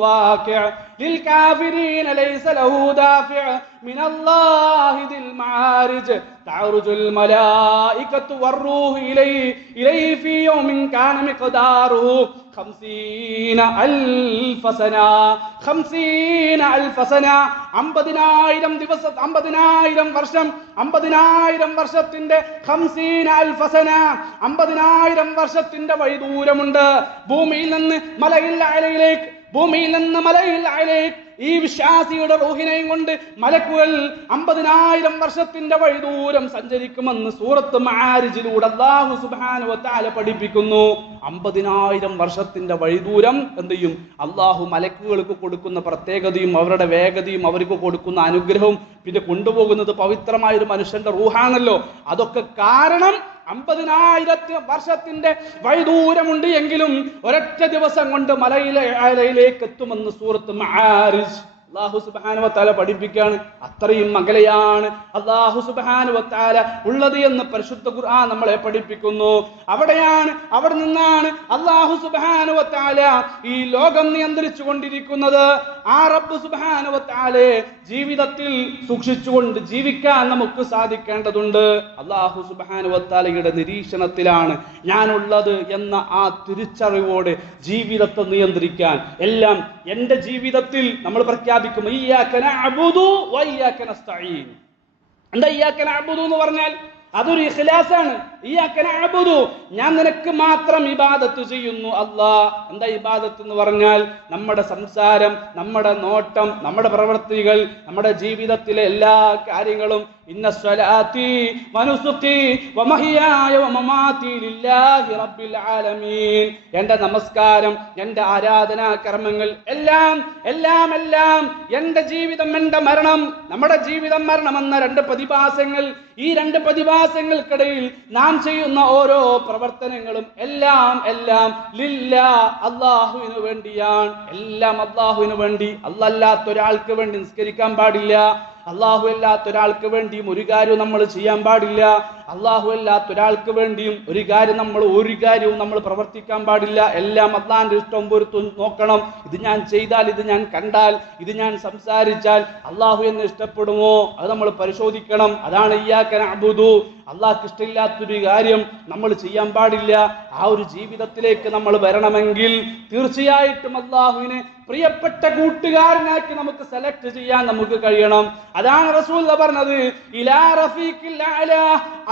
വാഖിഅ للكافرين ليس له دافع من الله ذي المعارج تعرج الملائكة والروح إليه في يوم كان مقداره 50,000 سنة. 50,000 سنة. 50,000 ദിവസം, 50,000 വർഷം. 50,000 വർഷത്തിന്റെ 50,000 سنة. 50,000 വർഷത്തിന്റെ വഴിദൂരമുണ്ട് ഭൂമിയിൽ നിന്ന് മലയിൽ അലയിലേക്ക്. ഭൂമിയിൽ നിന്ന് മലയിൽ അലയിലേക്ക് ഈ വിശ്വാസിയുടെ റൂഹിനെയും കൊണ്ട് മലക്കുകൾ 50,000 വർഷത്തിന്റെ വഴിദൂരം സഞ്ചരിക്കുമെന്ന് സൂറത്ത് മആരിജിലൂടെ അല്ലാഹു സുബ്ഹാനഹു വ തആല പഠിപ്പിക്കുന്നു. 50,000 വർഷത്തിന്റെ വഴിദൂരം എന്ത് ചെയ്യും? അല്ലാഹു മലക്കുകൾക്ക് കൊടുക്കുന്ന പ്രത്യേകതയും അവരുടെ വേഗതയും അവർക്ക് കൊടുക്കുന്ന അനുഗ്രഹവും പിന്നെ കൊണ്ടുപോകുന്നത് പവിത്രമായ ഒരു മനുഷ്യന്റെ റൂഹാണല്ലോ. അതൊക്കെ കാരണം 50,000 വർഷത്തിന്റെ വഴിദൂരമുണ്ട് എങ്കിലും ഒരൊറ്റ ദിവസം കൊണ്ട് മലയിലേക്ക് എത്തുമെന്ന് സൂറത്ത് മആരിജ് അല്ലാഹു സുബ്ഹാനഹു വ തആല പഠിപ്പിക്കുകയാണ്. അത്രയും അകലെയാണ് അല്ലാഹു സുബ്ഹാനഹു വ തആല ഉള്ളത് എന്ന് പരിശുദ്ധ ഖുർആൻ നമ്മളെ പഠിപ്പിക്കുന്നു. അവിടെ നിന്നാണ് അല്ലാഹു സുബ്ഹാനഹു വ തആല ഈ ലോകം നിയന്ത്രിച്ചു കൊണ്ടിരിക്കുന്നത്. ആ റബ്ബ് സുബ്ഹാനഹു വ തആലയെ ജീവിതത്തിൽ സൂക്ഷിച്ചുകൊണ്ട് ജീവിക്കാൻ നമുക്ക് സാധിക്കേണ്ടതുണ്ട്. അല്ലാഹു സുബ്ഹാനഹു വ തആലയുടെ നിരീക്ഷണത്തിലാണ് ഞാനുള്ളത് എന്ന ആ തിരിച്ചറിവോടെ ജീവിതത്തെ നിയന്ത്രിക്കാൻ എല്ലാം എന്റെ ജീവിതത്തിൽ നമ്മൾ പ്രഖ്യാപിക്കും ഇയ്യാക നഅ്ബുദു വ ഇയ്യാക നസ്തഈൻ. എന്താ ഇയ്യാക നഅ്ബുദു എന്ന് പറഞ്ഞാൽ? അതൊരു ഇഖ്ലാസാണ്. ഇയ്യാക നഅ്ബുദു, ഞാൻ നിനക്ക് മാത്രം ഇബാദത്ത് ചെയ്യുന്നു അല്ലാഹ്. എന്താ ഇബാദത്ത് എന്ന് പറഞ്ഞാൽ? നമ്മുടെ സംസാരം, നമ്മുടെ നോട്ടം, നമ്മുടെ പ്രവൃത്തികൾ, നമ്മുടെ ജീവിതത്തിലെ എല്ലാ കാര്യങ്ങളും ഇന്ന സ്വലാത്തി വനുസുക്കി വമഹിയായ വമമാതി ലില്ലാഹി റബ്ബിൽ ആലമീൻ. എൻ്റെ നമസ്കാരം, എൻ്റെ ആരാധനാ കർമ്മങ്ങൾ എല്ലാം എല്ലാം എല്ലാം എൻ്റെ ജീവിതം, എൻ്റെ മരണം, നമ്മുടെ ജീവിതം മരണം എന്ന രണ്ട് പ്രതിഭാസങ്ങൾ, ഈ രണ്ട് പ്രതിഭാസങ്ങൾക്കിടയിൽ നാം ചെയ്യുന്ന ഓരോ പ്രവർത്തനങ്ങളും എല്ലാം എല്ലാം ലില്ലാ, അല്ലാഹുവിന് വേണ്ടിയാണ്. എല്ലാം അല്ലാഹുവിന് വേണ്ടി. അല്ലാത്ത ഒരാൾക്ക് വേണ്ടി നിസ്കരിക്കാൻ പാടില്ല. അല്ലാഹു അല്ലാത്ത ഒരാൾക്ക് വേണ്ടിയും ഒരു കാര്യവും നമ്മൾ ചെയ്യാൻ പാടില്ല. അല്ലാഹു അല്ലാത്ത ഒരാൾക്ക് വേണ്ടിയും ഒരു കാര്യവും നമ്മൾ പ്രവർത്തിക്കാൻ പാടില്ല. എല്ലാം അല്ലാഹുവിന്റെ ഇഷ്ടം പൊരുത്തു നോക്കണം. ഇത് ഞാൻ ചെയ്താൽ, ഇത് ഞാൻ കണ്ടാൽ, ഇത് ഞാൻ സംസാരിച്ചാൽ അല്ലാഹു എന്നെ ഇഷ്ടപ്പെടുമോ? അത് നമ്മൾ പരിശോധിക്കണം. അതാണ് ഇയ്യാക നഅ്ബുദു. അല്ലാഹുക്ക് ഇഷ്ടമില്ലാത്തൊരു കാര്യം നമ്മൾ ചെയ്യാൻ പാടില്ല. ആ ഒരു ജീവിതത്തിലേക്ക് നമ്മൾ വരണമെങ്കിൽ തീർച്ചയായിട്ടും അല്ലാഹുവിനെ പ്രിയപ്പെട്ട കൂട്ടുകാരനാക്കി നമുക്ക് സെലക്ട് ചെയ്യാൻ നമുക്ക് കഴിയണം. അതാണ് റസൂൽ പറഞ്ഞത്, ഇലാ റഫീഖിൽ അഅ്ലാ,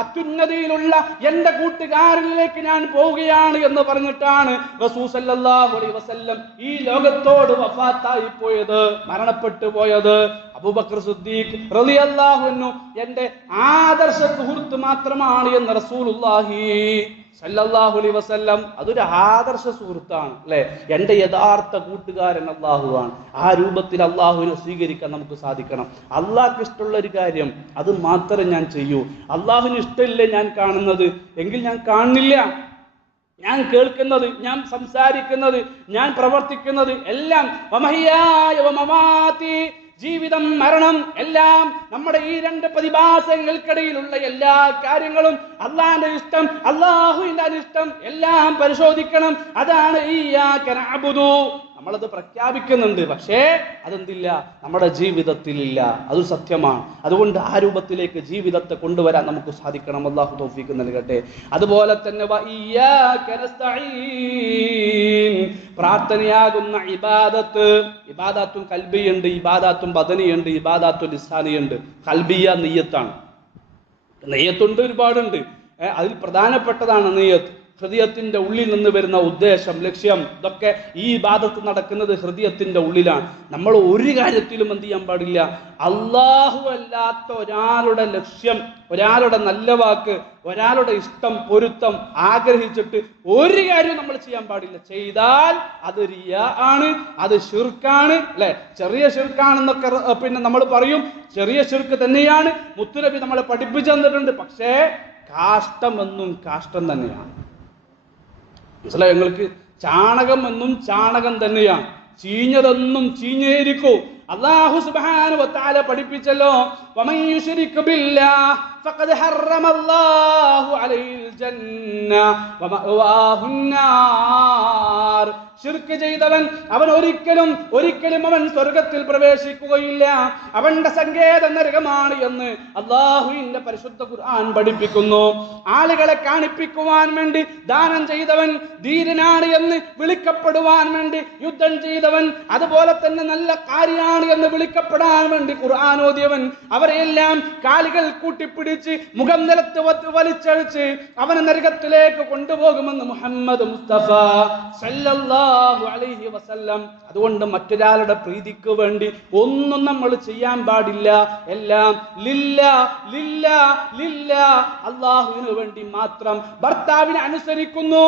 അത്യുന്നതിയിലുള്ള എന്റെ കൂട്ടുകാരനിലേക്ക് ഞാൻ പോവുകയാണ് എന്ന് പറഞ്ഞിട്ടാണ് റസൂൽ സല്ലല്ലാഹു അലൈഹി വസല്ലം ഈ ലോകത്തോട് വഫാത്തായി പോയത്, മരണപ്പെട്ടു പോയത്. അബൂബക്കർ സിദ്ദീഖ് റളിയല്ലാഹു അൻഹു എന്റെ ആദർശ സുഹൃത്ത് മാത്രമാണ് എന്ന് റസൂലുള്ളാഹി സല്ലല്ലാഹു അലൈഹി വസല്ലം. അതൊരു ആദർശ സുഹൃത്താണ് അല്ലെ. എന്റെ യഥാർത്ഥ കൂട്ടുകാരൻ അല്ലാഹുവാണ്. ആ രൂപത്തിൽ അല്ലാഹുവിനെ സ്വീകരിക്കാൻ നമുക്ക് സാധിക്കണം. അല്ലാഹുക്ക് ഇഷ്ടമുള്ള ഒരു കാര്യം അത് മാത്രമേ ഞാൻ ചെയ്യൂ. അല്ലാഹുവിന് ഇഷ്ടമില്ലേ ഞാൻ കാണുന്നത് എങ്കിൽ ഞാൻ കാണുന്നില്ല. ഞാൻ കേൾക്കുന്നത്, ഞാൻ സംസാരിക്കുന്നത്, ഞാൻ പ്രവർത്തിക്കുന്നത് എല്ലാം വമഹിയായ വമമാതി, ജീവിതം മരണം എല്ലാം നമ്മുടെ ഈ രണ്ട് പ്രതിഭാസങ്ങൾക്കിടയിലുള്ള എല്ലാ കാര്യങ്ങളും അല്ലാഹുവിന്റെ ഇഷ്ടം, അല്ലാഹുവിന്റെ അനിഷ്ടം എല്ലാം പരിശോധിക്കണം. അതാണ് ഇയ്യാക നഅ്ബുദു. നമ്മളത് പ്രഖ്യാപിക്കുന്നുണ്ട്, പക്ഷേ അതെന്തില്ല, നമ്മുടെ ജീവിതത്തിലില്ല. അത് സത്യമാണ്. അതുകൊണ്ട് ആ രൂപത്തിലേക്ക് ജീവിതത്തെ കൊണ്ടുവരാൻ നമുക്ക് സാധിക്കണം. അല്ലാഹു തൗഫീഖ് നൽകട്ടെ. അതുപോലെ തന്നെ വഇയ്യാക നസ്തഈൻ, പ്രാർത്ഥനയാകുന്ന ഇബാദത്ത്. ഇബാദത്തും ഖൽബിയുണ്ട്, ഇബാദത്തും ബദനിയുണ്ട്, ഇബാദത്തുൽ ലിസാനിയുണ്ട്. ഖൽബിയ നിയ്യത്താണ്. നിയ്യത്തുണ്ട്, ഒരുപാടുണ്ട്. അതിൽ പ്രധാനപ്പെട്ടതാണ് നിയ്യത്ത്. ഹൃദയത്തിന്റെ ഉള്ളിൽ നിന്ന് വരുന്ന ഉദ്ദേശം, ലക്ഷ്യം, ഇതൊക്കെ ഈ ഇബാദത്ത് നടക്കുന്നത് ഹൃദയത്തിന്റെ ഉള്ളിലാണ്. നമ്മൾ ഒരു കാര്യത്തിലും എന്ത് ചെയ്യാൻ പാടില്ല, അല്ലാഹു അല്ലാത്ത ഒരാളുടെ ലക്ഷ്യം, ഒരാളുടെ നല്ല വാക്ക്, ഒരാളുടെ ഇഷ്ടം, പൊരുത്തം ആഗ്രഹിച്ചിട്ട് ഒരു കാര്യവും നമ്മൾ ചെയ്യാൻ പാടില്ല. ചെയ്താൽ അത് റിയാ ആണ്, അത് ശിർക്കാണ് അല്ലെ. ചെറിയ ശിർക്കാണെന്നൊക്കെ പിന്നെ നമ്മൾ പറയും. ചെറിയ ശിർക്ക് തന്നെയാണ്, മുത്തുനബി നമ്മളെ പഠിപ്പിച്ചു തന്നിട്ടുണ്ട്. പക്ഷേ കാഷ്ടം എന്നും കാഷ്ടം തന്നെയാണ്. ഞങ്ങൾക്ക് ചാണകം എന്നും ചാണകം തന്നെയാണ്. ചീഞ്ഞതെന്നും ചീഞ്ഞേരിക്കും. അല്ലാഹു സുബ്ഹാനഹു വ തആല പഠിപ്പിച്ചല്ലോ, വമൻ യുശ്രിക് ബില്ലാഹ് ഫഖദ് ഹറമല്ലാഹു അലൈഹിൽ ജന്ന വമഅവാഹുൻ നാർ. ശിർക്ക് ചെയ്തവൻ അവൻ ഒരിക്കലും അവൻ സ്വർഗത്തിൽ പ്രവേശിക്കുകയില്ല. അവന്റെ സങ്കേതം നരകമാണ് എന്ന് അല്ലാഹുവിന്റെ പരിശുദ്ധ ഖുർആൻ പഠിപ്പിക്കുന്നു. ആളുകളെ കാണിപ്പിക്കുവാൻ വേണ്ടി ദാനം ചെയ്തവൻ ധീരനാണ് എന്ന് വിളിക്കപ്പെടുവാൻ വേണ്ടി യുദ്ധം ചെയ്തവൻ, അതുപോലെ തന്നെ നല്ല കാര്യമാണ് എന്ന് വിളിക്കപ്പെടാൻ വേണ്ടി ഖുർആൻ ഓതിയവൻ, അവരെയെല്ലാം കാലുകൾ കൂട്ടിപ്പിടിച്ച് മുഖം നിലത്ത് വലിച്ചഴിച്ച് അവനെ നരകത്തിലേക്ക് കൊണ്ടുപോകുമെന്ന് മുഹമ്മദ് മുസ്തഫ സല്ലല്ലാഹു അലൈഹി വസല്ലം. അതുകൊണ്ട് മറ്റൊരാളുടെ പ്രീതിക്ക് വേണ്ടി ഒന്നും നമ്മൾ ചെയ്യാൻ പാടില്ല. എല്ലാം ലില്ലാ ലില്ലാ ലില്ലാ, അല്ലാഹുവിന് വേണ്ടി മാത്രം. ഭർത്താവിനെ അനുസരിക്കുന്നു,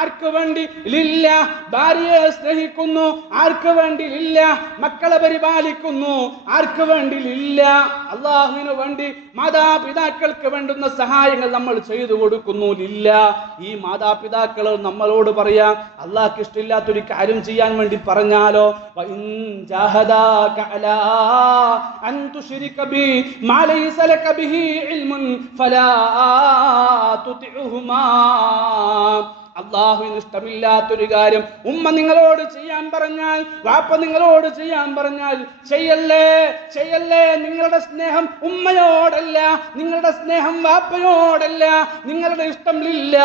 ആർക്ക് വേണ്ടി? ലില്ലാ. ഭാര്യയെ സ്നേഹിക്കുന്നു, ആർക്ക് വേണ്ടി? ലില്ലാ. മക്കളെ പരിപാലിക്കുന്നു, ആർക്ക് വേണ്ടി? ലില്ലാ, അല്ലാഹുവിന് വേണ്ടി. മാതാപിതാക്കൾ മാതാപിതാക്കൾക്ക് വേണ്ടുന്ന സഹായങ്ങൾ നമ്മൾ ചെയ്തു കൊടുക്കുന്നു. ഇല്ല, ഈ മാതാപിതാക്കൾ നമ്മളോട് പറയാം, അള്ളാഹ്ക്ക് ഇഷ്ടമില്ലാത്തൊരു കാര്യം ചെയ്യാൻ വേണ്ടി പറഞ്ഞാലോ, അള്ളാഹുവിന് ഇഷ്ടമില്ലാത്തൊരു കാര്യം ഉമ്മ നിങ്ങളോട് ചെയ്യാൻ പറഞ്ഞാൽ, വാപ്പ നിങ്ങളോട് ചെയ്യാൻ പറഞ്ഞാൽ ചെയ്യല്ലേ, ചെയ്യല്ലേ. നിങ്ങളുടെ സ്നേഹം ഉമ്മയോടല്ല, നിങ്ങളുടെ സ്നേഹം വാപ്പയോടല്ല, നിങ്ങളുടെ ഇഷ്ടം ഇല്ല,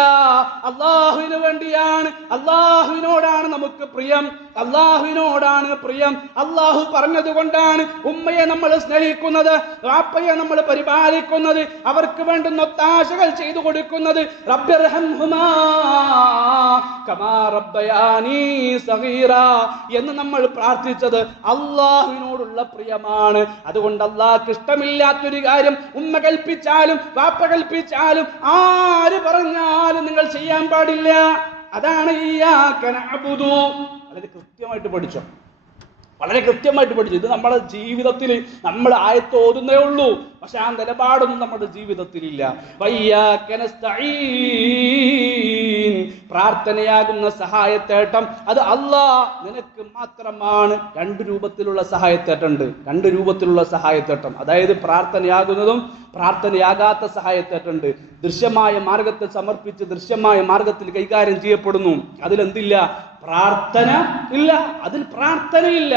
അള്ളാഹുവിന് വേണ്ടിയാണ്. അള്ളാഹുവിനോടാണ് നമുക്ക് പ്രിയം, അള്ളാഹുവിനോടാണ് പ്രിയം. അള്ളാഹു പറഞ്ഞതുകൊണ്ടാണ് ഉമ്മയെ നമ്മൾ സ്നേഹിക്കുന്നത്, വാപ്പയെ നമ്മൾ പരിപാലിക്കുന്നത്, അവർക്ക് വേണ്ടുന്ന ഒത്താശകൾ ചെയ്തു കൊടുക്കുന്നത്. റബ്ബിർഹംഹുമാ കമാ റബ്ബയാനി സഗീറ എന്ന് നമ്മൾ പ്രാർത്ഥിച്ചത് അള്ളാഹുവിനോടുള്ള പ്രിയമാണ്. അതുകൊണ്ട് അള്ളാഹ്ക്ക് ഇഷ്ടമില്ലാത്തൊരു കാര്യം ഉമ്മ കൽപ്പിച്ചാലും വാപ്പ കൽപ്പിച്ചാലും ആര് പറഞ്ഞാലും നിങ്ങൾ ചെയ്യാൻ പാടില്ല. അതാണ് ഇയ്യാക നഅ്ബുദു. വളരെ കൃത്യമായിട്ട് പഠിച്ചോ, വളരെ കൃത്യമായിട്ട് പഠിച്ചു. ഇത് നമ്മുടെ ജീവിതത്തിൽ നമ്മൾ ആയത്ത് ഓതുന്നേ ഉള്ളൂ, പക്ഷെ ആ നിലപാടൊന്നും നമ്മുടെ ജീവിതത്തിലില്ല. വയ്യാക നസ്തഈൻ, പ്രാർത്ഥനയാകുന്ന സഹായത്തേട്ടം അത് അല്ലാഹ് നിനക്ക് മാത്രമാണ്. രണ്ട് രൂപത്തിലുള്ള സഹായത്തേട്ടുണ്ട്, രണ്ട് രൂപത്തിലുള്ള സഹായത്തേട്ടം. അതായത് പ്രാർത്ഥനയാകുന്നതും പ്രാർത്ഥനയാകാത്ത സഹായത്തേട്ടുണ്ട്. ദൃശ്യമായ മാർഗത്തിൽ സമർപ്പിച്ച് ദൃശ്യമായ മാർഗത്തിൽ കൈകാര്യം ചെയ്യപ്പെടുന്നു. അതിലെന്തില്ല? പ്രാർത്ഥന ഇല്ല, അതിൽ പ്രാർത്ഥനയില്ല.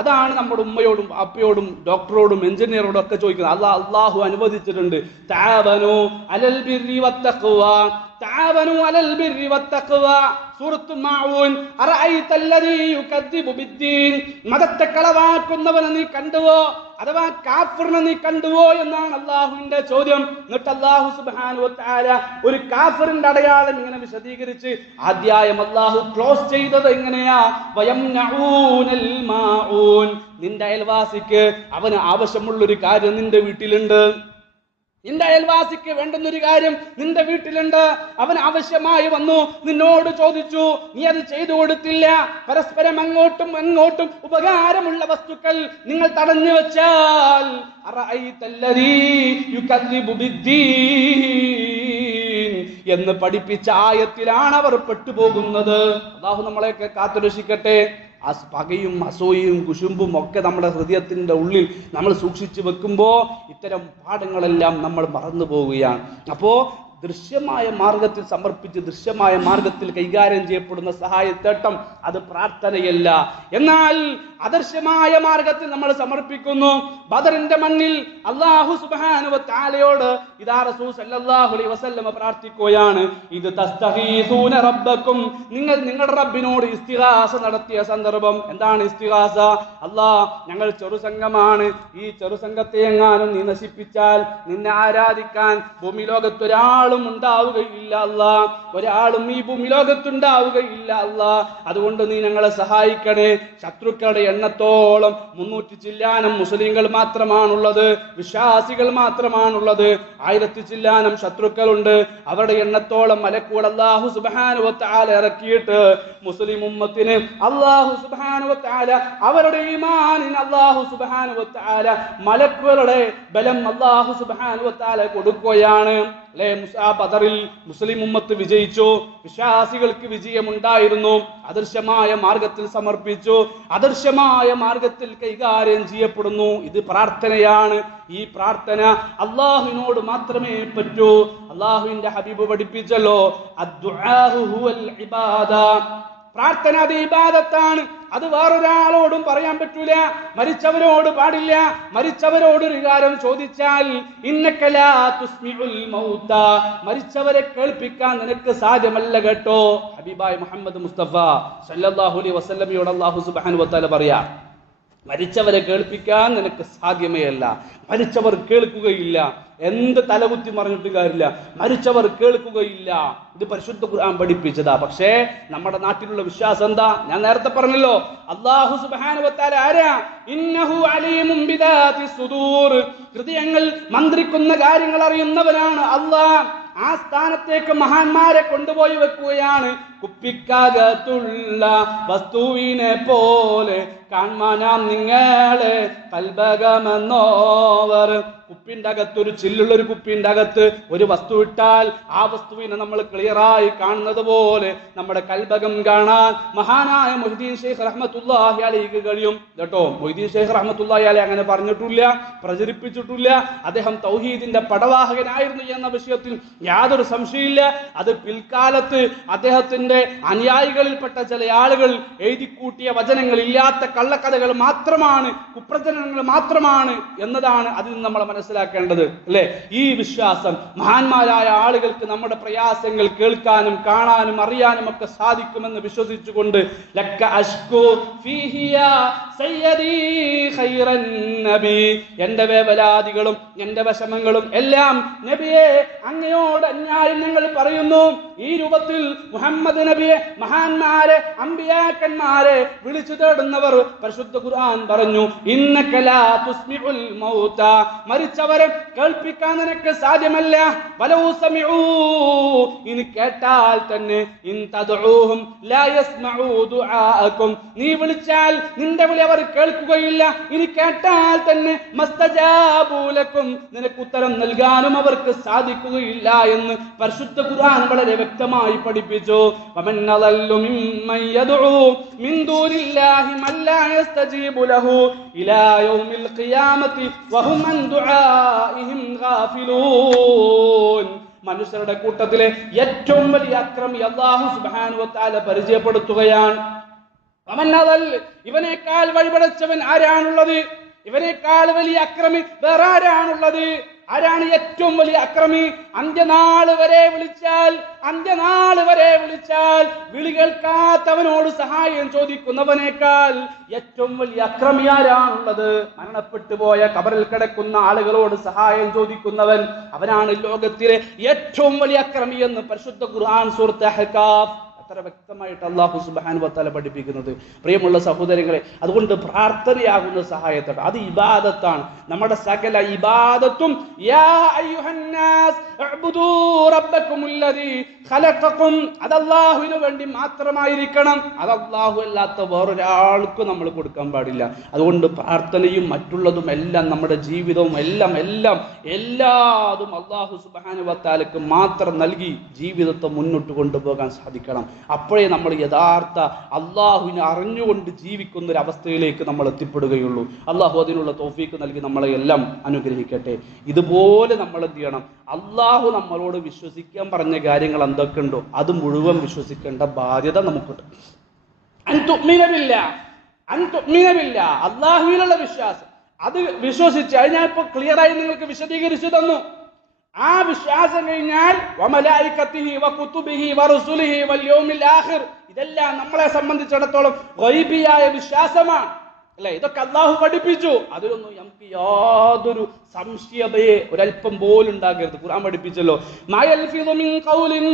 അതാണ് നമ്മുടെ ഉമ്മയോടും അപ്പയോടും ഡോക്ടറോടും എഞ്ചിനീയറോടും ഒക്കെ ചോദിക്കുന്നത്. അള്ളാഹു അനുവദിച്ചിട്ടുണ്ട്, തആവനു അലൽ ബിർരി വത്തഖ്വ, തആവനു അലൽ ബിർരി വത്തഖ്വ. സൂറത്തുൽ മാഊൻ. അറഅയ്തല്ലദീ യുകദ്ദിബു ബിദ്ദീൻ, മതത്തെ കളവാക്കുന്നവനെ നീ കണ്ടുവോ, അഥവാ കാഫിറിനെ നീ കണ്ടുവോ എന്നാണ് അള്ളാഹുവിന്റെ ചോദ്യം. എന്നിട്ട് അള്ളാഹു സുബ്ഹാനഹു വ തആല ഒരു കാഫിറിന്റെ അടയാളം ഇങ്ങനെ വിശദീകരിച്ച് അധ്യായം അള്ളാഹു ക്ലോസ് ചെയ്തത് എങ്ങനെയാ? വയംനഊനൽ മാഊൻ, നിന്റെ അയൽവാസിക്ക് അവന് ആവശ്യമുള്ളൊരു കാര്യം നിന്റെ വീട്ടിലുണ്ട്, നിന്റെ അയൽവാസിക്ക് വേണ്ടുന്നൊരു കാര്യം നിന്റെ വീട്ടിലുണ്ട്, അവൻ ആവശ്യമായി വന്നു, നിന്നോട് ചോദിച്ചു, നീ അത് ചെയ്തു കൊടുത്തില്ല. പരസ്പരം അങ്ങോട്ടും ഇങ്ങോട്ടും ഉപകാരമുള്ള വസ്തുക്കൾ നിങ്ങൾ തടഞ്ഞു വെച്ചാൽ അറഅയ്തല്ലദീ യുകദ്ദിബു ബിദ്ദീൻ എന്ന് പഠിപ്പിച്ച ആയത്തിലാണ് അവർ പെട്ടുപോകുന്നത്. അല്ലാഹു നമ്മളെയൊക്കെ കാത്തുരക്ഷിക്കട്ടെ. ആ പകയും അസൂയയും കുശുമ്പും ഒക്കെ നമ്മുടെ ഹൃദയത്തിൻ്റെ ഉള്ളിൽ നമ്മൾ സൂക്ഷിച്ചു വെക്കുമ്പോൾ ഇത്തരം പാഠങ്ങളെല്ലാം നമ്മൾ മറന്നു പോവുകയാണ്. അപ്പോൾ ദൃശ്യമായ മാർഗത്തിൽ സമർപ്പിച്ച് ദൃശ്യമായ മാർഗത്തിൽ കൈകാര്യം ചെയ്യപ്പെടുന്ന സഹായത്തേട്ടം അത് പ്രാർത്ഥനയല്ല. എന്നാൽ അദൃശ്യമായ മാർഗത്തിൽ നമ്മൾ സമർപ്പിക്കുന്നു. ബദറിന്റെ മണ്ണിൽ അല്ലാഹു സുബ്ഹാനഹു വ തആലയോട് ഇദാ റസൂൽ സല്ലല്ലാഹു അലൈഹി വസല്ലം പ്രാർത്ഥിക്കുകയാണ്, ഇത് തസ്തഗീസൂന റബ്ബക്കും, നിങ്ങൾ നിങ്ങളുടെ റബ്ബിനോട് ഇസ്തിഗാസ നടത്തിയ സന്ദർഭം. എന്താണ് ഇസ്തിഗാസ? അല്ലാഹ്, ഞങ്ങൾ ചെറുസംഘമാണ്, ഈ ചെറുസംഘത്തെ എങ്ങാനും നീ നശിപ്പിച്ചാൽ നിന്നെ ആരാധിക്കാൻ ഭൂമി ലോകത്തൊരാളും ഉണ്ടാവുകയില്ല അല്ലാ, ഒരാളും ഈ ഭൂമി ലോകത്തുണ്ടാവുകയില്ല അല്ലാ. അതുകൊണ്ട് നീ ഞങ്ങളെ സഹായിക്കണേ. ശത്രുക്കളുടെ എണ്ണത്തോളം 300 ചില്ലാനം മുസ്ലിങ്ങൾ മാത്രമാണുള്ളത്, വിശ്വാസികൾ മാത്രമാണുള്ളത്. 1000 ചില്ലാനം ശത്രുക്കളുണ്ട്. അവരുടെ എണ്ണത്തോളം മലക്കുകൾ അല്ലാഹു സുബ്ഹാനഹു വ തആല ഇറക്കിയിട്ട് മുസ്ലിം ഉമ്മത്തിന് അല്ലാഹു സുബ്ഹാനഹു വ തആല അവരുടെ ഈമാനിന് അല്ലാഹു സുബ്ഹാനഹു വ തആല മലക്കുകളുടെ ബലം അല്ലാഹു സുബ്ഹാനഹു വ തആല കൊടുക്കുകയാണ്. അല്ലേ, ബദറിൽ മുസ്ലിം ഉമ്മത്ത് വിജയിച്ചു, വിശ്വാസികൾക്ക് വിജയമുണ്ടായിരുന്നു. അദൃശ്യമായ മാർഗത്തിൽ സമർപ്പിച്ചു, അദൃശ്യമായ മാർഗത്തിൽ കൈകാര്യം ചെയ്യപ്പെടുന്നു. ഇത് പ്രാർത്ഥനയാണ്. ഈ പ്രാർത്ഥന അള്ളാഹുവിനോട് മാത്രമേ പറ്റൂ. അള്ളാഹുവിന്റെ ഹബീബ് പഠിപ്പിച്ചല്ലോ, അദ്ദുആഉ ഹുവൽ ഇബാദ, പ്രാർത്ഥന അത് ഇബാദത്താണ്. അത് വേറൊരാളോടും പറയാൻ പറ്റൂല, മരിച്ചവരോട് പാടില്ല. മരിച്ചവരോട് ഒരു കാര്യം ചോദിച്ചാൽ ഇന്നക ലാ തുസ്മിഉൽ മൗത, മരിച്ചവരെ കേൾപ്പിക്കാൻ നിനക്ക് സാധ്യമല്ല കേട്ടോ. ഹബീബായ മുഹമ്മദ് മുസ്തഫ സല്ലല്ലാഹു അലൈഹി വസല്ലമയോട് അല്ലാഹു സുബ്ഹാനഹു വ തആല പറയാ, മരിച്ചവരെ കേൾപ്പിക്കാൻ നിനക്ക് സാധ്യമേ അല്ല, മരിച്ചവർ കേൾക്കുകയില്ല. എന്ത് തലകുത്തി മറിഞ്ഞിട്ട് കാര്യമില്ല, മരിച്ചവർ കേൾക്കുകയില്ല. ഇത് പരിശുദ്ധ ഖുർആൻ പഠിപ്പിച്ചതാ. പക്ഷേ നമ്മുടെ നാട്ടിലുള്ള വിശ്വാസം എന്താ? ഞാൻ നേരത്തെ പറഞ്ഞല്ലോ, അല്ലാഹു സുബ്ഹാനഹു വ തആല ആരാ? ഇന്നഹു അലീമുൻ ബിദാതി സുദൂർ, ഹൃദയങ്ങൾ മന്ത്രിക്കുന്ന കാര്യങ്ങൾ അറിയുന്നവനാണ് അല്ലാഹ്. ആ സ്ഥാനത്തേക്ക് മഹാന്മാരെ കൊണ്ടുപോയി വെക്കുകയാണ്. കുപ്പിക്കകത്തുള്ള വസ്തുവിനെ പോലെ കാൺമാനാം നിങ്ങളെ കൽബകമെന്നോവർ. കുപ്പിന്റെ അകത്ത് ഒരു ചില്ലുള്ള ഒരു കുപ്പിന്റെ അകത്ത് ഒരു വസ്തു ഇട്ടാൽ ആ വസ്തുവിനെ നമ്മൾ ക്ലിയറായി കാണുന്നത് പോലെ നമ്മുടെ കൽബകം കാണാൻ മഹാനായ മൊഹീദ്ദീൻ ശൈഖ് റഹ്മത്തുള്ളാഹി അലൈഹി കഴിയും കേട്ടോ. മൊഹീദ്ദീൻ ശൈഖ് റഹ്മത്തുള്ളാഹി അലൈഹി അങ്ങനെ പറഞ്ഞിട്ടില്ല, പ്രചരിപ്പിച്ചിട്ടില്ല. അദ്ദേഹം തൗഹീദിന്റെ പടവാഹകനായിരുന്നു എന്ന വിഷയത്തിൽ യാതൊരു സംശയമില്ല. അത് പിൽക്കാലത്ത് അദ്ദേഹത്തിന്റെ അനുയായികളിൽപ്പെട്ട ചില ആളുകൾ എഴുതിക്കൂട്ടിയ വചനങ്ങൾ, ഇല്ലാത്ത കള്ളക്കഥകൾ മാത്രമാണ്, കുപ്രചരണങ്ങൾ മാത്രമാണ് എന്നതാണ് അതിൽ നമ്മൾ മനസ്സിലാക്കേണ്ടത്, അല്ലെ? ഈ വിശ്വാസം മഹാന്മാരായ ആളുകൾക്ക് നമ്മുടെ പ്രയാസങ്ങൾ കേൾക്കാനും കാണാനും അറിയാനും ഒക്കെ സാധിക്കുമെന്ന് വിശ്വസിച്ചുകൊണ്ട് ലക്ക അഷ്കു ഫീഹി യാ സയ്യിദി ഖൈറൻ നബി, എന്റെ വേവലാദികളും എന്റെ വിഷമങ്ങളും എല്ലാം നബിയെ അങ്ങയോട് അന്യായം ഞങ്ങൾ പറയുന്നു. ഈ രൂപത്തിൽ മുഹമ്മദ് നബിയെ, മഹാന്മാരെ, അമ്പിയാക്കന്മാരെ വിളിച്ചു തേടുന്നവർ പരിശുദ്ധ ഖുർആൻ പറഞ്ഞു, ഇന്നക ലാ തുസ്മിഉൽ മൗത, മരിച്ചവരെ കേൾപ്പിക്കാൻ നിനക്ക് സാധ്യമല്ല. വലൗ സമിഉ, ഇനി കേട്ടാൽ തന്നെ, ഇൻ തദ്ഉഹും ലാ യസ്മഉ ദുആഅകും, നീ വിളിച്ചാൽ നിന്റെ വിളി അവർ കേൾക്കുകയില്ല. ഇനി കേട്ടാൽ തന്നെ മസ്തജാബു ലക്കും, നിനക്ക് ഉത്തരം നൽകാനും അവർക്ക് സാധിക്കുകയില്ല എന്ന് പരിശുദ്ധ ഖുർആൻ വളരെ വ്യക്തമായി പഠിപ്പിച്ചു. വമൻ അളല്ലു മിമ്മൻ യദ്ഉ മിൻ ദൂനില്ലാഹി മൻ ലാ യസ്തജീബു ലഹു ഇലാ യൗമിൽ ഖിയാമത്തി വഹും അൻ ദുആഇഹിം ഗാഫിലൂൻ. മനുഷ്യരുടെ കൂട്ടത്തിലെ ഏറ്റവും വലിയ അക്രമി അല്ലാഹു സുബ്ഹാനഹു വ തആല പരിചയപ്പെടുത്തുകയാണ്. വമൻ അളൽ, ഇവനേക്കാൾ വഴിപടച്ചവൻ ആരാണുള്ളത്? ഇവനേക്കാൾ വലിയ അക്രമി വേറെ ആരാണുള്ളത്? ആരാണ് ഏറ്റവും വലിയ അക്രമി? അന്ത്യനാള് വരെ വിളിച്ചാൽ വിളി കേൾക്കാത്തവനോട് സഹായം ചോദിക്കുന്നവനേക്കാൾ ഏറ്റവും വലിയ അക്രമി ആരാണുള്ളത്? മരണപ്പെട്ടു പോയ ഖബറിൽ കിടക്കുന്ന ആളുകളോട് സഹായം ചോദിക്കുന്നവൻ, അവനാണ് ലോകത്തിലെ ഏറ്റവും വലിയ അക്രമി എന്ന് പരിശുദ്ധ ഖുർആൻ സൂറത്ത് അഹ്കാഫ് അത്ര വ്യക്തമായിട്ട് അല്ലാഹു സുബ്ഹാനഹു വ തആല പഠിപ്പിക്കുന്നത്. പ്രിയമുള്ള സഹോദരങ്ങളെ, അതുകൊണ്ട് പ്രാർത്ഥനയാകുന്ന സഹായത്തോടെ, അത് ഇബാദത്താണ്. നമ്മുടെ സകല ഇബാദത്തും യാ അയ്യുഹന്നാസ് ഉഅ്ബുദൂ റബ്ബക്കുമുല്ലദീ ഖലഖക്കും, അത് അല്ലാഹുവിന് വേണ്ടി മാത്രമായിരിക്കണം. അത് അല്ലാഹു അല്ലാത്ത വേറൊരാൾക്കും നമ്മൾ കൊടുക്കാൻ പാടില്ല. അതുകൊണ്ട് പ്രാർത്ഥനയും മറ്റുള്ളതും എല്ലാം, നമ്മുടെ ജീവിതവും എല്ലാം എല്ലാതും അല്ലാഹു സുബ്ഹാനഹു വ തആലക്ക് മാത്രം നൽകി ജീവിതത്തെ മുന്നോട്ട് കൊണ്ടുപോകാൻ സാധിക്കണം. അപ്പോഴേ നമ്മൾ യഥാർത്ഥ അള്ളാഹുവിനെ അറിഞ്ഞുകൊണ്ട് ജീവിക്കുന്ന ഒരു അവസ്ഥയിലേക്ക് നമ്മൾ എത്തിപ്പെടുകയുള്ളൂ. അള്ളാഹു അതിനുള്ള തൗഫീക്ക് നൽകി നമ്മളെ എല്ലാം അനുഗ്രഹിക്കട്ടെ. ഇതുപോലെ നമ്മൾ എന്ത് ചെയ്യണം? അള്ളാഹു നമ്മളോട് വിശ്വസിക്കാൻ പറഞ്ഞ കാര്യങ്ങൾ എന്തൊക്കെ ഉണ്ടോ അത് മുഴുവൻ വിശ്വസിക്കേണ്ട ബാധ്യത നമുക്കുണ്ട്. അൻതുഅ്മിന അള്ളാഹുവിലുള്ള വിശ്വാസം, അത് വിശ്വസിച്ച് അത് ഞാൻ ഇപ്പൊ ക്ലിയറായി നിങ്ങൾക്ക് വിശദീകരിച്ചു തന്നു. ആ വിശ്വാസം കഴിഞ്ഞാൽ വമലായികത്തിഹി വകുതുബിഹി വറുസുലിഹി വൽയൗമിൽ ആഖിർ, ഇതെല്ലാം നമ്മളെ സംബന്ധിച്ചിടത്തോളം ഗൈബിയായ വിശ്വാസമാണ്, അല്ലെ? ഇതൊക്കെ അള്ളാഹു പഠിപ്പിച്ചു. അതിലൊന്നും നമുക്ക് യാതൊരു സംശയതയെ ഒരല്പം പോലും ഉണ്ടാകരുത്. ഖുർആൻ പഠിപ്പിച്ചല്ലോ, മാ യൽഫിദു മിൻ ഖൗലിൻ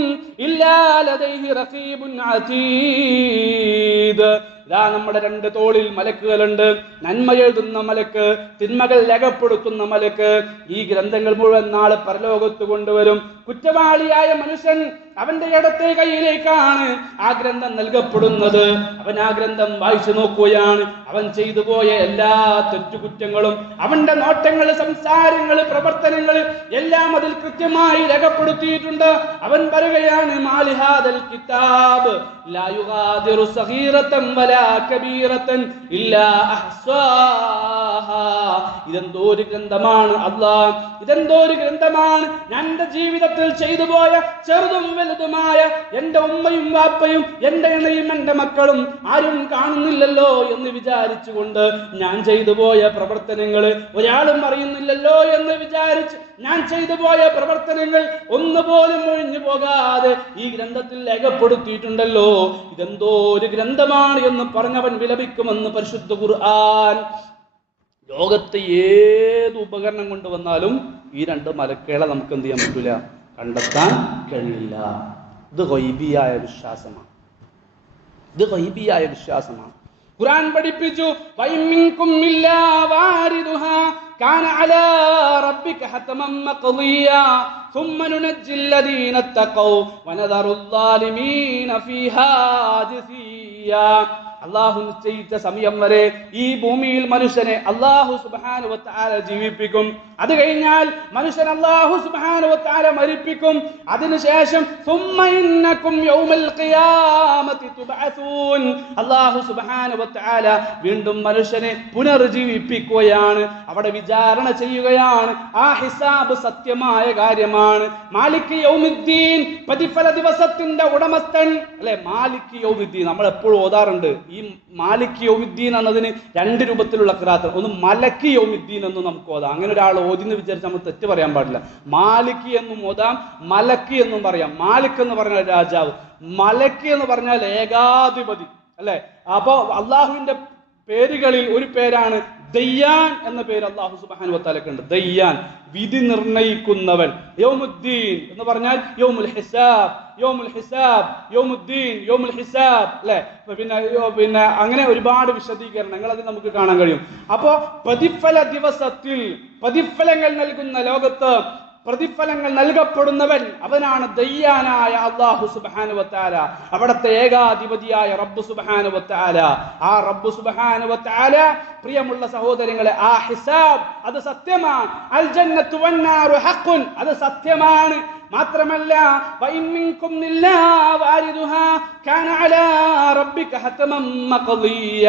ഇല്ലാ ലദൈഹി റഖീബുൻ അതീദ്. നമ്മുടെ രണ്ട് തോളിൽ മലക്കുകളുണ്ട്. നന്മ എഴുതുന്ന മലക്ക്, തിന്മകൾ രേഖപ്പെടുത്തുന്ന മലക്ക്. ഈ ഗ്രന്ഥങ്ങൾ മുഴുവൻ നാളെ പരലോകത്ത് കൊണ്ടുവരും. കുറ്റവാളിയായ മനുഷ്യൻ അവന്റെ ഇടത്തെ കൈയിലേക്കാണ് ആ ഗ്രന്ഥം നൽകപ്പെടുന്നത്. അവൻ ആ ഗ്രന്ഥം വായിച്ചു നോക്കുകയാണ്. അവൻ ചെയ്തു പോയ എല്ലാ തെറ്റുകുറ്റങ്ങളും, അവന്റെ നോട്ടങ്ങൾ, സംസാരങ്ങൾ, പ്രവർത്തനങ്ങൾ എല്ലാം അതിൽ കൃത്യമായി രേഖപ്പെടുത്തിയിട്ടുണ്ട്. അവൻ പറയുകയാണ്, മാലിഹാദൽ കിതാബ് ലാ യുഗാദിറു സഗീറതൻ വലാ കബീറതൻ ഇല്ലാ അഹ്സാഹാ. ഇതെന്തോ ഒരു ഗ്രന്ഥമാണ് അല്ലാഹ്, ഇതെന്തോ ഒരു ഗ്രന്ഥമാണ്. ഞാൻ എന്റെ ജീവിതത്തിൽ ചെയ്തു പോയ ചെറുതും വലുതുമായ എന്റെ ഉമ്മയും വാപ്പയും എന്റെ ഇണയും എന്റെ മക്കളും ആരും കാണുന്നില്ലല്ലോ എന്ന് വിചാരിച്ചുകൊണ്ട് ഞാൻ ചെയ്തു പോയ പ്രവർത്തനങ്ങൾ ഒരാളും അറിയുന്നില്ലല്ലോ എന്ന് വിചാരിച്ച് ഞാൻ ചെയ്തു പോയ പ്രവർത്തനങ്ങൾ ഒന്നുപോലും ഒഴിഞ്ഞു പോകാതെ ഈ ഗ്രന്ഥത്തിൽ രേഖപ്പെടുത്തിയിട്ടുണ്ടല്ലോ. ഇതെന്തോ ഒരു ഗ്രന്ഥമാണ് എന്ന് പറഞ്ഞവൻ വിലപിക്കുമെന്ന് പരിശുദ്ധ ഖുർആൻ. ലോകത്ത് ഏത് ഉപകരണം കൊണ്ടുവന്നാലും ഈ രണ്ട് മലക്കുകളെ നമുക്ക് എന്ത് ചെയ്യാൻ പറ്റില്ല, കണ്ടെത്താൻ കഴിയില്ല. ഇത് ഗൈബിയായ വിശ്വാസമാണ്. ഖുർആൻ പഠിപ്പിച്ചു, വൈമിൻകും ഇല്ലാ വാരിദുഹാ കാന അലാ റബ്ബിക ഹതമൻ മഖ്ദിയാ ثم ننجي الذين اتقوا ونذر الظالمين فيها جثيا. അള്ളാഹു നിശ്ചയിച്ച സമയം വരെ ഈ ഭൂമിയിൽ മനുഷ്യനെ അള്ളാഹു സുബ്ഹാനഹു വ തആല ജീവിപ്പിക്കും. അത് കഴിഞ്ഞാൽ മനുഷ്യൻ അള്ളാഹു സുബ്ഹാനഹു വ തആല മരിപ്പിക്കും. അതിനുശേഷം സുമ്മ ഇന്നകും യൗമൽ ഖിയാമത്തി തുബഅസൂൻ, അള്ളാഹു സുബ്ഹാനഹു വ തആല വീണ്ടും മനുഷ്യനെ പുനർജീവിപ്പിക്കുകയാണ്, അവിടെ വിചാരണ ചെയ്യുകയാണ്. ആ ഹിസാബ് സത്യമായ കാര്യമാണ്. മാലിക് യൗമിദ്ദീൻ, പ്രതിഫല ദിവസത്തിന്റെ ഉടമസ്ഥൻ അല്ലെ. മാലിക് യൗമിദ്ദീൻ നമ്മൾ എപ്പോഴും ഓതാറുണ്ട്. ഈ മാലിക് യൗമിദ്ദീൻ എന്നതിന് രണ്ട് രൂപത്തിലുള്ള ഖിറാഅത്ത്. ഒന്ന് മലക്കി യൗമിദ്ദീൻ എന്നും നമുക്ക് ഓതാം. അങ്ങനെ ഒരാൾ ഓതിന്ന് വിചാരിച്ച് നമ്മൾ തെറ്റ് പറയാൻ പാടില്ല. മാലിക് എന്നും ഓതാം, മലക്കി എന്നും പറയാം. മാലിക് എന്ന് പറഞ്ഞാൽ രാജാവ്, മലക്കി എന്ന് പറഞ്ഞാൽ ഏകാധിപതി അല്ലെ. അപ്പോ അള്ളാഹുവിന്റെ പേരുകളിൽ ഒരു പേരാണ് ദയ്യാൻ എന്ന പേര് അള്ളാഹു സുബ്ഹാനഹു വ തആലക്കുണ്ട്. ദയ്യാൻ, വിധി നിർണയിക്കുന്നവൻ. യൗമുദ്ദീൻ എന്ന് പറഞ്ഞാൽ യൗമുൽ ഹിസാബ്, യൗമുൽ ഹിസാബ്, യൗമുദ്ദീൻ, യൗമുൽ ഹിസാബ് അല്ലെ. പിന്നെ അങ്ങനെ ഒരുപാട് വിശദീകരണങ്ങൾ അത് നമുക്ക് കാണാൻ കഴിയും. അപ്പോ പ്രതിഫല ദിവസത്തിൽ പ്രതിഫലങ്ങൾ നൽകുന്ന ലോകത്ത് പ്രതിഫലങ്ങൾ നൽകപ്പെടുന്നവൻ അവനാണ് ദയ്യാനായ അല്ലാഹു സുബ്ഹാനഹു വ തആല, അവിടുത്തെ ഏകാധിപതിയായ റബ്ബ് സുബ്ഹാനഹു വ തആല. ആ റബ്ബ് സുബ്ഹാനഹു വ തആല, പ്രിയമുള്ള സഹോദരങ്ങളെ, ആ ഹിസാബ് അത് സത്യമാണ്. അൽ ജന്നത്തു വന്നാറു ഹഖ്ഖുൻ, അത് സത്യമാണ്. മാത്രമല്ല വഇൻ മിൻകും ഇല്ലാ വാരിദുഹാ കാന അലാ റബ്ബിക ഹതമൻ മഖദിയ,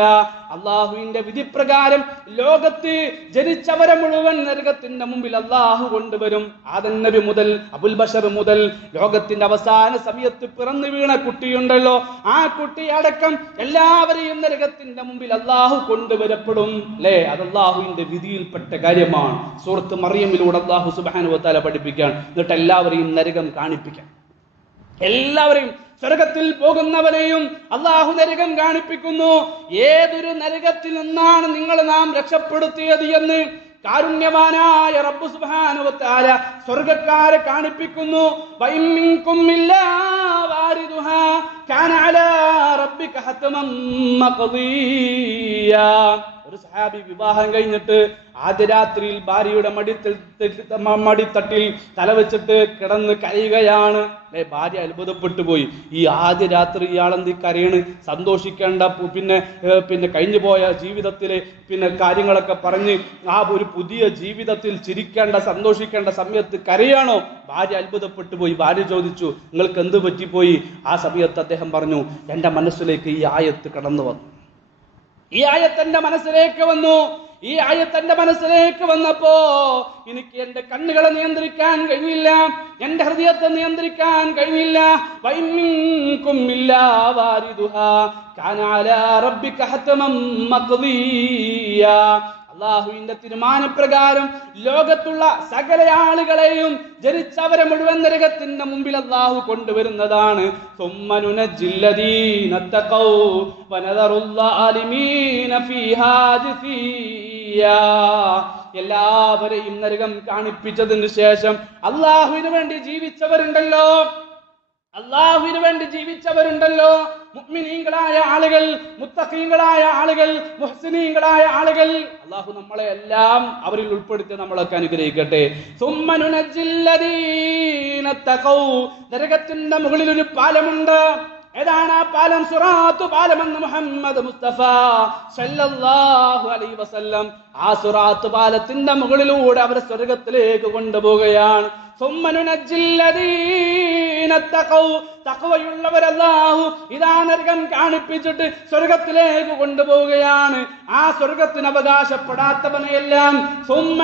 അല്ലാഹുവിന്റെ വിധിപ്രകാരം ലോകത്ത് ജനിച്ചവരെ മുഴുവൻ നരകത്തിന്റെ മുമ്പിൽ അല്ലാഹു കൊണ്ടുവരും. ആദം നബി മുതൽ അബുൽ ബശർ മുതൽ ലോകത്തിന്റെ അവസാന സമയത്ത് പിറന്നു വീണ കുട്ടിയുണ്ടല്ലോ, ആ കുട്ടി അടക്കം എല്ലാവരെയും നരകത്തിന്റെ മുമ്പിൽ അല്ലാഹു കൊണ്ടുവരപ്പെടും അല്ലേ. അത് അല്ലാഹുവിന്റെ വിധിയിൽപ്പെട്ട കാര്യമാണ്. സൂറത്ത് മറിയമിലൂടെ അല്ലാഹു സുബ്ഹാനഹു വ തആല പഠിപ്പിക്കുകയാണ്. എന്നിട്ട് എല്ലാവരെയും നരകം കാണിപ്പിക്കാൻ, എല്ലാവരെയും സ്വർഗത്തിൽ പോകുന്നവരെയും അല്ലാഹു നരകം കാണിപ്പിക്കുന്നു. ഏതൊരു നരകത്തിൽ നിന്നാണ് നാം രക്ഷപ്പെടുത്തിയത് എന്ന് കാരുണ്യവാനായ റബ്ബ് സുബ്ഹാനഹു വ തആല സ്വർഗ്ഗക്കാരെ കാണിപ്പിക്കുന്നു. വഇൻ മിൻകും ഇല്ലാ വാരിദുഹാ കാന അലാ റബ്ബിക ഹതമൻ മഖദിയ. ഒരു സഹാബി വിവാഹം കഴിഞ്ഞിട്ട് ആദ്യ രാത്രിയിൽ ഭാര്യയുടെ മടിത്തട്ടിൽ തലവെച്ചിട്ട് കിടന്ന് കരയുകയാണ് അല്ലെ. ഭാര്യ അത്ഭുതപ്പെട്ടു പോയി. ഈ ആദ്യ രാത്രി ഇയാളെന്തി കരയണ്? സന്തോഷിക്കേണ്ട പിന്നെ കഴിഞ്ഞു പോയ ജീവിതത്തിലെ കാര്യങ്ങളൊക്കെ പറഞ്ഞ് ആ ഒരു പുതിയ ജീവിതത്തിൽ ചിരിക്കേണ്ട സന്തോഷിക്കേണ്ട സമയത്ത് കരയാണോ? ഭാര്യ അത്ഭുതപ്പെട്ടു പോയി. ഭാര്യ ചോദിച്ചു, നിങ്ങൾക്ക് എന്ത് പറ്റിപ്പോയി? ആ സമയത്ത് അദ്ദേഹം പറഞ്ഞു, എൻ്റെ മനസ്സിലേക്ക് ഈ ആയത്ത് കടന്നു വന്നു. ഈ ആയത്ത് എൻ്റെ മനസ്സിലേക്ക് വന്നു. ഈ ആയത്ത് എൻ്റെ മനസ്സിലേക്ക് വന്നപ്പോ എനിക്ക് എൻ്റെ കണ്ണുകളെ നിയന്ത്രിക്കാൻ കഴിഞ്ഞില്ല, എൻ്റെ ഹൃദയത്തെ നിയന്ത്രിക്കാൻ കഴിഞ്ഞില്ല. വഇൻ മിൻകും ഇല്ലാ വാരിദുഹാ കാന അലാ റബ്ബിക ഹതമൻ മഖദിയ. അല്ലാഹുവിന്റെ തീരുമാനപ്രകാരം ലോകത്തുള്ള സകല ആളുകളെയും ജനിച്ചവരെ മുഴുവൻ നരകത്തിന്റെ മുമ്പിൽ അല്ലാഹു കൊണ്ടുവരുന്നതാണ്. സുമ്മ നുനജ്ജില്ലദീന തഖൗ വനദറുൽ ളാലിമീന ഫീഹാ ജിസിയ. എല്ലാവരെയും നരകം കാണിപ്പിച്ചതിന് ശേഷം അല്ലാഹുവിന് വേണ്ടി ജീവിച്ചവരുണ്ടല്ലോ, അല്ലാഹുവിന് വേണ്ടി ജീവിച്ചവരുണ്ടല്ലോ, മുഅ്മിനീങ്ങളായ ആളുകൾ, മുത്തഖീങ്ങളായ ആളുകൾ, മുഹ്സിനീങ്ങളായ ആളുകൾ. അല്ലാഹു നമ്മളെ എല്ലാം അവരിൽ ഉൾപ്പെടുത്തി നമ്മളൊക്കെ അനുഗ്രഹിക്കട്ടെ. സുമ്മ നുനജ്ജില്ലദീന തഖൗ. നരകത്തിന്റെ മുകളിൽ ഒരു പാലമുണ്ട്. ഏതാണ് ആ പാലം? സിറാത്ത് പാലമെന്ന് മുഹമ്മദ് മുസ്തഫ സല്ലല്ലാഹു അലൈഹി വസല്ലം. ആ സിറാത്ത് പാലത്തിന്റെ മുകളിലൂടെ അവരെ സ്വർഗ്ഗത്തിലേക്ക് കൊണ്ടുപോവുകയാണ്. സുമ്മ നുനജ്ജില്ലദീന തഖൗ. തഖ്വയുള്ളവർ അല്ലാഹു ഇതാ നരകം കാണിപ്പിച്ചിട്ട് സ്വർഗ്ഗത്തിലേക്ക് കൊണ്ടുപോവുകയാണ്. ആ സ്വർഗ്ഗത്തിന് അവകാശപ്പെടാത്തവനെയെല്ലാം സുമ്മ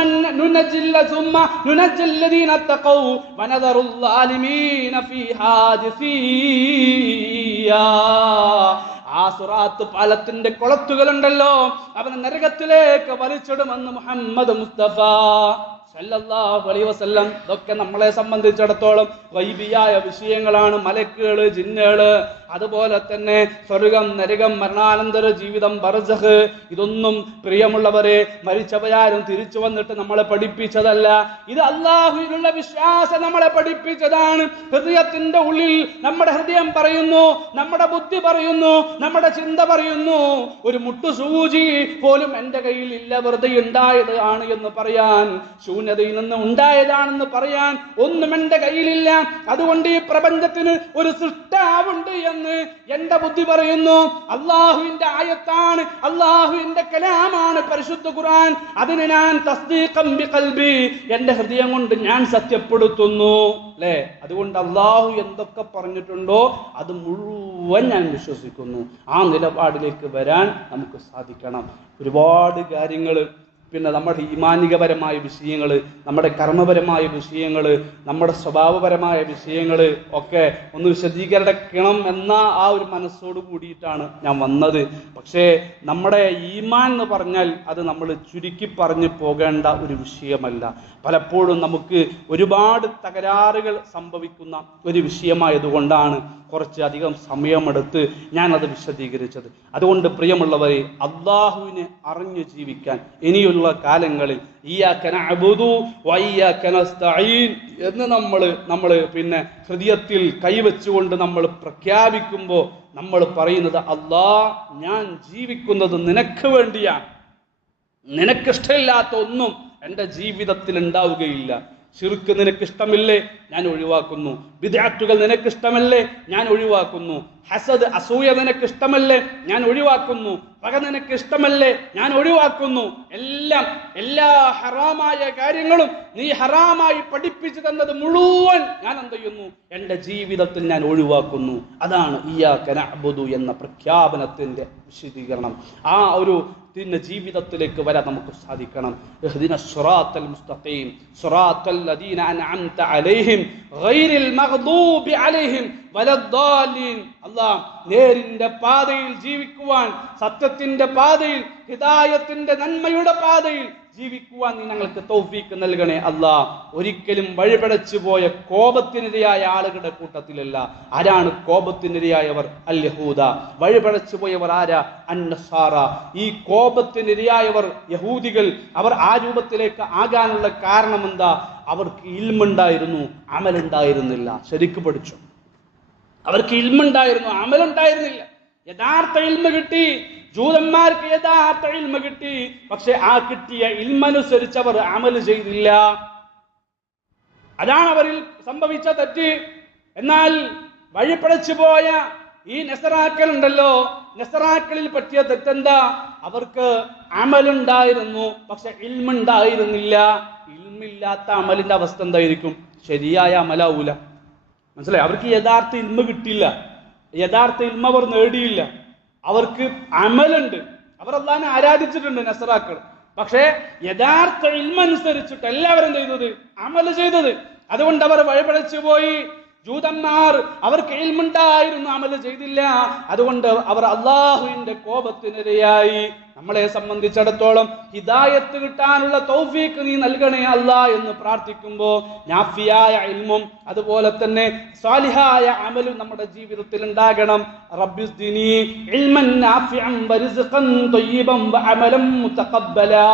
നുനജ്ജില്ലദീന തഖൗ വനദറുൽ ളാലിമീന ഫീഹാ ജിസിയ. ആ സിറാത്ത് പാലത്തിന്റെ കൊളത്തുകളുണ്ടല്ലോ, അവനെ നരകത്തിലേക്ക് വലിച്ചിടുമെന്ന് മുഹമ്മദ് മുസ്തഫ സല്ലല്ലാഹു അലൈഹി വസല്ലം. ഇതൊക്കെ നമ്മളെ സംബന്ധിച്ചിടത്തോളം ഗൈബിയായ വിഷയങ്ങളാണ്. മലക്കുകള്, ജിന്നുകള്, അതുപോലെ തന്നെ സ്വർഗം, നരകം, മരണാനന്തര ജീവിതം, ബർസഖ്, ഇതൊന്നും പ്രിയമുള്ളവരെ മരിച്ചവരാരും തിരിച്ചു വന്നിട്ട് നമ്മളെ പഠിപ്പിച്ചതല്ല. ഇത് അല്ലാഹുവിലുള്ള വിശ്വാസം നമ്മളെ പഠിപ്പിച്ചതാണ്. ഹൃദയത്തിന്റെ ഉള്ളിൽ നമ്മുടെ ഹൃദയം പറയുന്നു, നമ്മുടെ ബുദ്ധി പറയുന്നു, നമ്മുടെ ചിന്ത പറയുന്നു, ഒരു മുട്ടുസൂചി പോലും എൻ്റെ കയ്യിൽ ഇല്ല, വെറുതെ ഉണ്ടായത് ആണ് എന്ന് പറയാൻ ശൂന്യ ശൂന്യതയിൽ നിന്ന് ഉണ്ടായതാണെന്ന് പറയാൻ ഒന്നും എന്റെ കയ്യിലില്ല. അതുകൊണ്ട് ഈ പ്രപഞ്ചത്തിന് ഒരു സൃഷ്ടാവുണ്ട് എന്ന് എന്റെ ബുദ്ധി പറയുന്നു. അള്ളാഹുവിന്റെ ആയത്താണ്, അള്ളാഹുവിന്റെ കലാമാണ് പരിശുദ്ധ ഖുർആൻ. അതിന് ഞാൻ തസ്ദീഖൻ ബിഖൽബി, എന്റെ ഹൃദയം കൊണ്ട് ഞാൻ സത്യപ്പെടുത്തുന്നു. അല്ലേ? അതുകൊണ്ട് അള്ളാഹു എന്തൊക്കെ പറഞ്ഞിട്ടുണ്ടോ അത് മുഴുവൻ ഞാൻ വിശ്വസിക്കുന്നു. ആ നിലപാടിലേക്ക് വരാൻ നമുക്ക് സാധിക്കണം. ഒരുപാട് കാര്യങ്ങൾ, പിന്നെ നമ്മുടെ ഈമാനികപരമായ വിഷയങ്ങൾ, നമ്മുടെ കർമ്മപരമായ വിഷയങ്ങൾ, നമ്മുടെ സ്വഭാവപരമായ വിഷയങ്ങൾ ഒക്കെ ഒന്ന് വിശദീകരിക്കണം എന്ന ആ ഒരു മനസ്സോട് കൂടിയിട്ടാണ് ഞാൻ വന്നത്. പക്ഷേ നമ്മുടെ ഈമാൻ എന്ന് പറഞ്ഞാൽ അത് നമ്മൾ ചുരുക്കി പറഞ്ഞു പോകേണ്ട ഒരു വിഷയമല്ല. പലപ്പോഴും നമുക്ക് ഒരുപാട് തകരാറുകൾ സംഭവിക്കുന്ന ഒരു വിഷയമായതുകൊണ്ടാണ് കുറച്ച് അധികം സമയമെടുത്ത് ഞാനത് വിശദീകരിച്ചത്. അതുകൊണ്ട് പ്രിയമുള്ളവരെ, അള്ളാഹുവിനെ അറിഞ്ഞു ജീവിക്കാൻ ഇനിയുള്ള കാലങ്ങളിൽ ഇയ്യാക നഅ്ബുദു വ ഇയ്യാക നസ്തഈൻ എന്ന് നമ്മൾ പിന്നെ ഹൃദയത്തിൽ കൈവച്ചുകൊണ്ട് നമ്മൾ പ്രഖ്യാപിക്കുമ്പോൾ നമ്മൾ പറയുന്നത്, അല്ലാഹ്, ഞാൻ ജീവിക്കുന്നത് നിനക്ക് വേണ്ടിയാണ്. നിനക്കിഷ്ടമില്ലാത്ത ഒന്നും എൻ്റെ ജീവിതത്തിൽ ഉണ്ടാവുകയില്ല. ശിർക്ക് നിനക്കിഷ്ടമില്ലേ, ഞാൻ ഒഴിവാക്കുന്നു. ബിദ്അത്തുകൾ നിനക്കിഷ്ടമല്ലേ, ഞാൻ ഒഴിവാക്കുന്നു. ഹസദ്, അസൂയ നിനക്കിഷ്ടമല്ലേ, ഞാൻ ഒഴിവാക്കുന്നു. പക നിനക്കിഷ്ടമല്ലേ, ഞാൻ ഒഴിവാക്കുന്നു. എല്ലാ ഹറാമായ കാര്യങ്ങളും നീ ഹറാമായി പഠിപ്പിച്ചു തന്നത് മുഴുവൻ ഞാൻ എന്ത് ചെയ്യുന്നു, എൻ്റെ ജീവിതത്തിൽ ഞാൻ ഒഴിവാക്കുന്നു. അതാണ് ഇയ്യാക നഅ്ബുദു എന്ന പ്രഖ്യാപനത്തിന്റെ വിശദീകരണം. ആ ഒരു ജീവിതത്തിലേക്ക് വരാൻ നമുക്ക് സാധിക്കണം. ഇഹ്ദിന സിറാത്തൽ മുസ്തഖീം സിറാത്തൽ ലദീന അൻഅംത അലൈഹിം ഗൈറിൽ മഗ്ദൂബി അലൈഹിം വലദ്ദാലിൻ. അല്ലാഹ്, നേരിന്റെ പാതയിൽ ജീവിക്കുവാൻ, സത്യത്തിന്റെ പാതയിൽ, ഹിദായത്തിന്റെ നന്മയുടെ പാതയിൽ ജീവിക്കുവാൻ നീ ഞങ്ങൾക്ക് തൗഫീക്ക് നൽകണേ അല്ലാഹ്. ഒരിക്കലും വഴിപടച്ചു പോയ കോപത്തിനിരയായ ആളുകളുടെ കൂട്ടത്തിലല്ല. ആരാണ് കോപത്തിനിരയായവർ? അൽ യഹൂദ. വഴിപടച്ചു പോയവർ ആരാ? അന്നസാറ. ഈ കോപത്തിനിരയായവർ യഹൂദികൾ. അവർ ആ രൂപത്തിലേക്ക് ആകാനുള്ള കാരണം എന്താ? അവർക്ക് ഇൽമുണ്ടായിരുന്നു, അമലുണ്ടായിരുന്നില്ല. ശരിക്ക് പഠിച്ചു. അവർക്ക് ഇൽമുണ്ടായിരുന്നു, അമലുണ്ടായിരുന്നില്ല. യഥാർത്ഥ ഇൽമ കിട്ടി. ജൂതന്മാർക്ക് യഥാർത്ഥ ഇൽമ കിട്ടി. പക്ഷെ ആ കിട്ടിയ ഇൽമനുസരിച്ച് അവർ അമൽ ചെയ്തില്ല. അതാണ് അവരിൽ സംഭവിച്ച തെറ്റ്. എന്നാൽ വഴിപടച്ചു പോയ ഈ നസറാക്കൾ ഉണ്ടല്ലോ, നസറാക്കളിൽ പറ്റിയ തെറ്റെന്താ? അവർക്ക് അമലുണ്ടായിരുന്നു, പക്ഷെ ഇൽമുണ്ടായിരുന്നില്ല. ഇൽമില്ലാത്ത അമലിന്റെ അവസ്ഥ എന്തായിരിക്കും? ശരിയായ അമലാവൂല. മനസ്സിലായി? അവർക്ക് യഥാർത്ഥ ഇൽമ കിട്ടിയില്ല, യഥാർത്ഥ ഇൽമ അവർ നേടിയില്ല. അവർക്ക് അമലുണ്ട്, അവർ അല്ലാഹുവിനെ ആരാധിച്ചിട്ടുണ്ട് നസറാക്കൾ. പക്ഷേ യഥാർത്ഥ ഇൽമ അനുസരിച്ചിട്ട് എല്ലാവരും ചെയ്തത് അമൽ ചെയ്തത്. അതുകൊണ്ട് അവർ വഴിപടച്ചു പോയി. ജൂതന്മാർ, അവർക്ക് ഇൽമുണ്ടായിരുന്നു, അമൽ ചെയ്തില്ല. അതുകൊണ്ട് അവർ അള്ളാഹുവിന്റെ കോപത്തിനിരയായി. നമ്മളെ സംബന്ധിച്ചിടത്തോളം ഹിദായത്ത് കിട്ടാനുള്ള തൗഫീഖ് നീ നൽകണേ അല്ലാഹ് എന്ന് പ്രാർത്ഥിക്കുമ്പോൾ നാഫിയായ ഇൽമും അതുപോലെ തന്നെ സാലിഹായ അമലും നമ്മുടെ ജീവിതത്തിൽ ഉണ്ടാകണം. റബ്ബിസ്ദിനി ഇൽമൻ നാഫിഅൻ വറിസ്ഖൻ ത്വയ്യിബൻ വഅമലൻ മുതഖബ്ബലാ.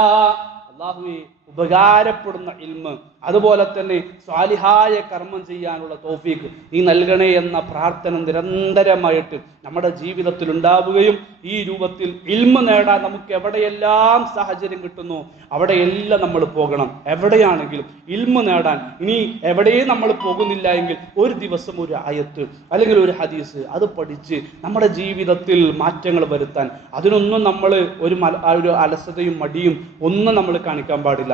അല്ലാഹുവേ, ഉപകാരപ്പെടുന്ന ഇൽമ്, അതുപോലെ തന്നെ സ്വാലിഹായ കർമ്മം ചെയ്യാനുള്ള തൗഫീഖ് നീ നൽകണേ എന്ന പ്രാർത്ഥന നിരന്തരമായിട്ട് നമ്മുടെ ജീവിതത്തിൽ ഉണ്ടാവുകയും ഈ രൂപത്തിൽ ഇൽമ് നേടാൻ നമുക്ക് എവിടെയെല്ലാം സാഹചര്യം കിട്ടുന്നു അവിടെയെല്ലാം നമ്മൾ പോകണം. എവിടെയാണെങ്കിലും ഇൽമ് നേടാൻ ഇനി എവിടെയും നമ്മൾ പോകുന്നില്ല എങ്കിൽ ഒരു ദിവസം ഒരു ആയത്ത് അല്ലെങ്കിൽ ഒരു ഹദീസ് അത് പഠിച്ച് നമ്മുടെ ജീവിതത്തിൽ മാറ്റങ്ങൾ വരുത്താൻ, അതിനൊന്നും നമ്മൾ ഒരു അലസതയും മടിയും ഒന്നും നമ്മൾ കാണിക്കാൻ പാടില്ല.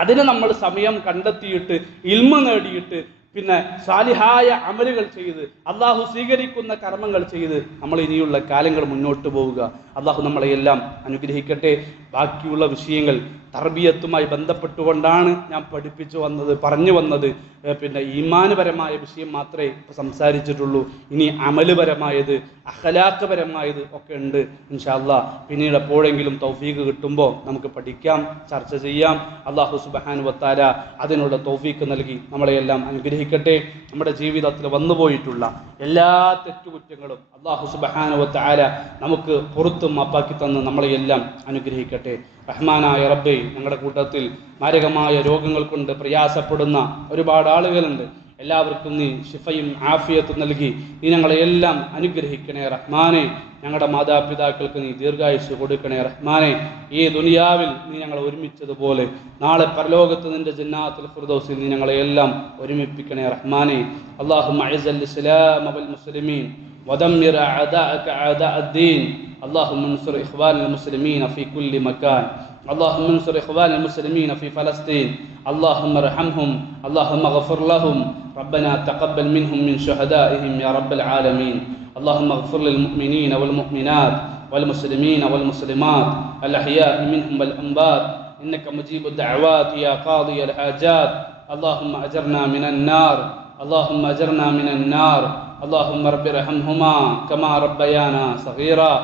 അതിന് നമ്മൾ സമയം കണ്ടെത്തിയിട്ട് ഇൽമ നേടിയിട്ട് പിന്നെ സാലിഹായ അമലുകൾ ചെയ്ത് അള്ളാഹു സ്വീകരിക്കുന്ന കർമ്മങ്ങൾ ചെയ്ത് നമ്മൾ ഇനിയുള്ള കാലങ്ങൾ മുന്നോട്ട് പോവുക. അള്ളാഹു നമ്മളെയെല്ലാം അനുഗ്രഹിക്കട്ടെ. ബാക്കിയുള്ള വിഷയങ്ങൾ തർബിയത്തുമായി ബന്ധപ്പെട്ടുകൊണ്ടാണ് ഞാൻ പറഞ്ഞു വന്നത്. പിന്നെ ഈമാനുപരമായ വിഷയം മാത്രമേ സംസാരിച്ചിട്ടുള്ളൂ. ഇനി അമലുപരമായത്, അഖലാഖ് പരമായത് ഒക്കെ ഉണ്ട്. ഇൻഷാ അല്ലാഹ് പിന്നീട് എപ്പോഴെങ്കിലും തൗഫീഖ് കിട്ടുമ്പോൾ നമുക്ക് പഠിക്കാം, ചർച്ച ചെയ്യാം. അള്ളാഹു സുബ്ഹാനഹു വ തആല അതിനുള്ള തൗഫീഖ് നൽകി നമ്മളെയെല്ലാം അനുഗ്രഹിക്കട്ടെ. നമ്മുടെ ജീവിതത്തിൽ വന്നുപോയിട്ടുള്ള എല്ലാ തെറ്റുകുറ്റങ്ങളും അള്ളാഹു സുബ്ഹാനഹു വ തആല നമുക്ക് പുറത്ത് മാപ്പാക്കി തന്ന് നമ്മളെയെല്ലാം അനുഗ്രഹിക്കട്ടെ. റഹ്മാനായ റബ്ബേ, ഞങ്ങളുടെ കൂട്ടത്തിൽ മാരകമായ രോഗങ്ങൾ കൊണ്ട് പ്രയാസപ്പെടുന്ന ഒരുപാട് ആളുകളുണ്ട്. എല്ലാവർക്കും നീ ശിഫയും ആഫിയത്തും നൽകി നീ ഞങ്ങളെയെല്ലാം അനുഗ്രഹിക്കണേ റഹ്മാനെ. ഞങ്ങളുടെ മാതാപിതാക്കൾക്ക് നീ ദീർഘായുസ് കൊടുക്കണേ റഹ്മാനെ. ഈ ദുനിയാവിൽ നീ ഞങ്ങളെ ഒരുമിച്ചതുപോലെ നാളെ പരലോകത്ത് നിന്റെ ജന്നാത്തുൽ ഫിർദൗസിൽ നീ ഞങ്ങളെയെല്ലാം ഒരുമിപ്പിക്കണേ റഹ്മാനെ. അല്ലാഹുമ്മ അഇസ്സൽ ഇസ്ലാമ വൽ മുസ്ലിമീൻ വദമ്മിർ അഅദാഅക അഅദാഅ الدين. اللهم انصر إخوان المسلمين في كل مكان. اللهم انصر إخوان المسلمين في فلسطين. اللهم ارحمهم. اللهم اغفر لهم. ربنا تقبل منهم من شهدائهم يا رب العالمين. اللهم اغفر للمؤمنين والمؤمنات والمسلمين والمسلمات الأحياء منهم والأموات إنك مجيب الدعوات يا قاضي الحاجات. اللهم أجرنا من النار. اللهم أجرنا من النار. اللهم رب ارحمهما كما ربيانا صغيرا.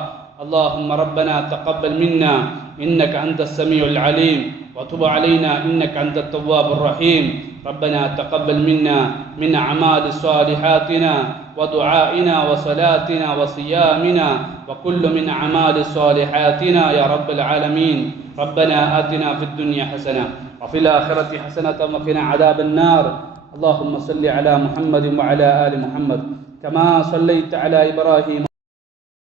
اللهم ربنا تقبل منا إنك أنت السميع العليم وتب علينا إنك أنت التواب الرحيم. ربنا تقبل منا من أعمال صالحاتنا ودعائنا وصلاتنا وصيامنا وكل من أعمال صالحاتنا يا رب العالمين. ربنا آتنا في الدنيا حسنة وفي الآخرة حسنة وقنا عذاب النار. اللهم صل على محمد وعلى آل محمد كما صليت على إبراهيم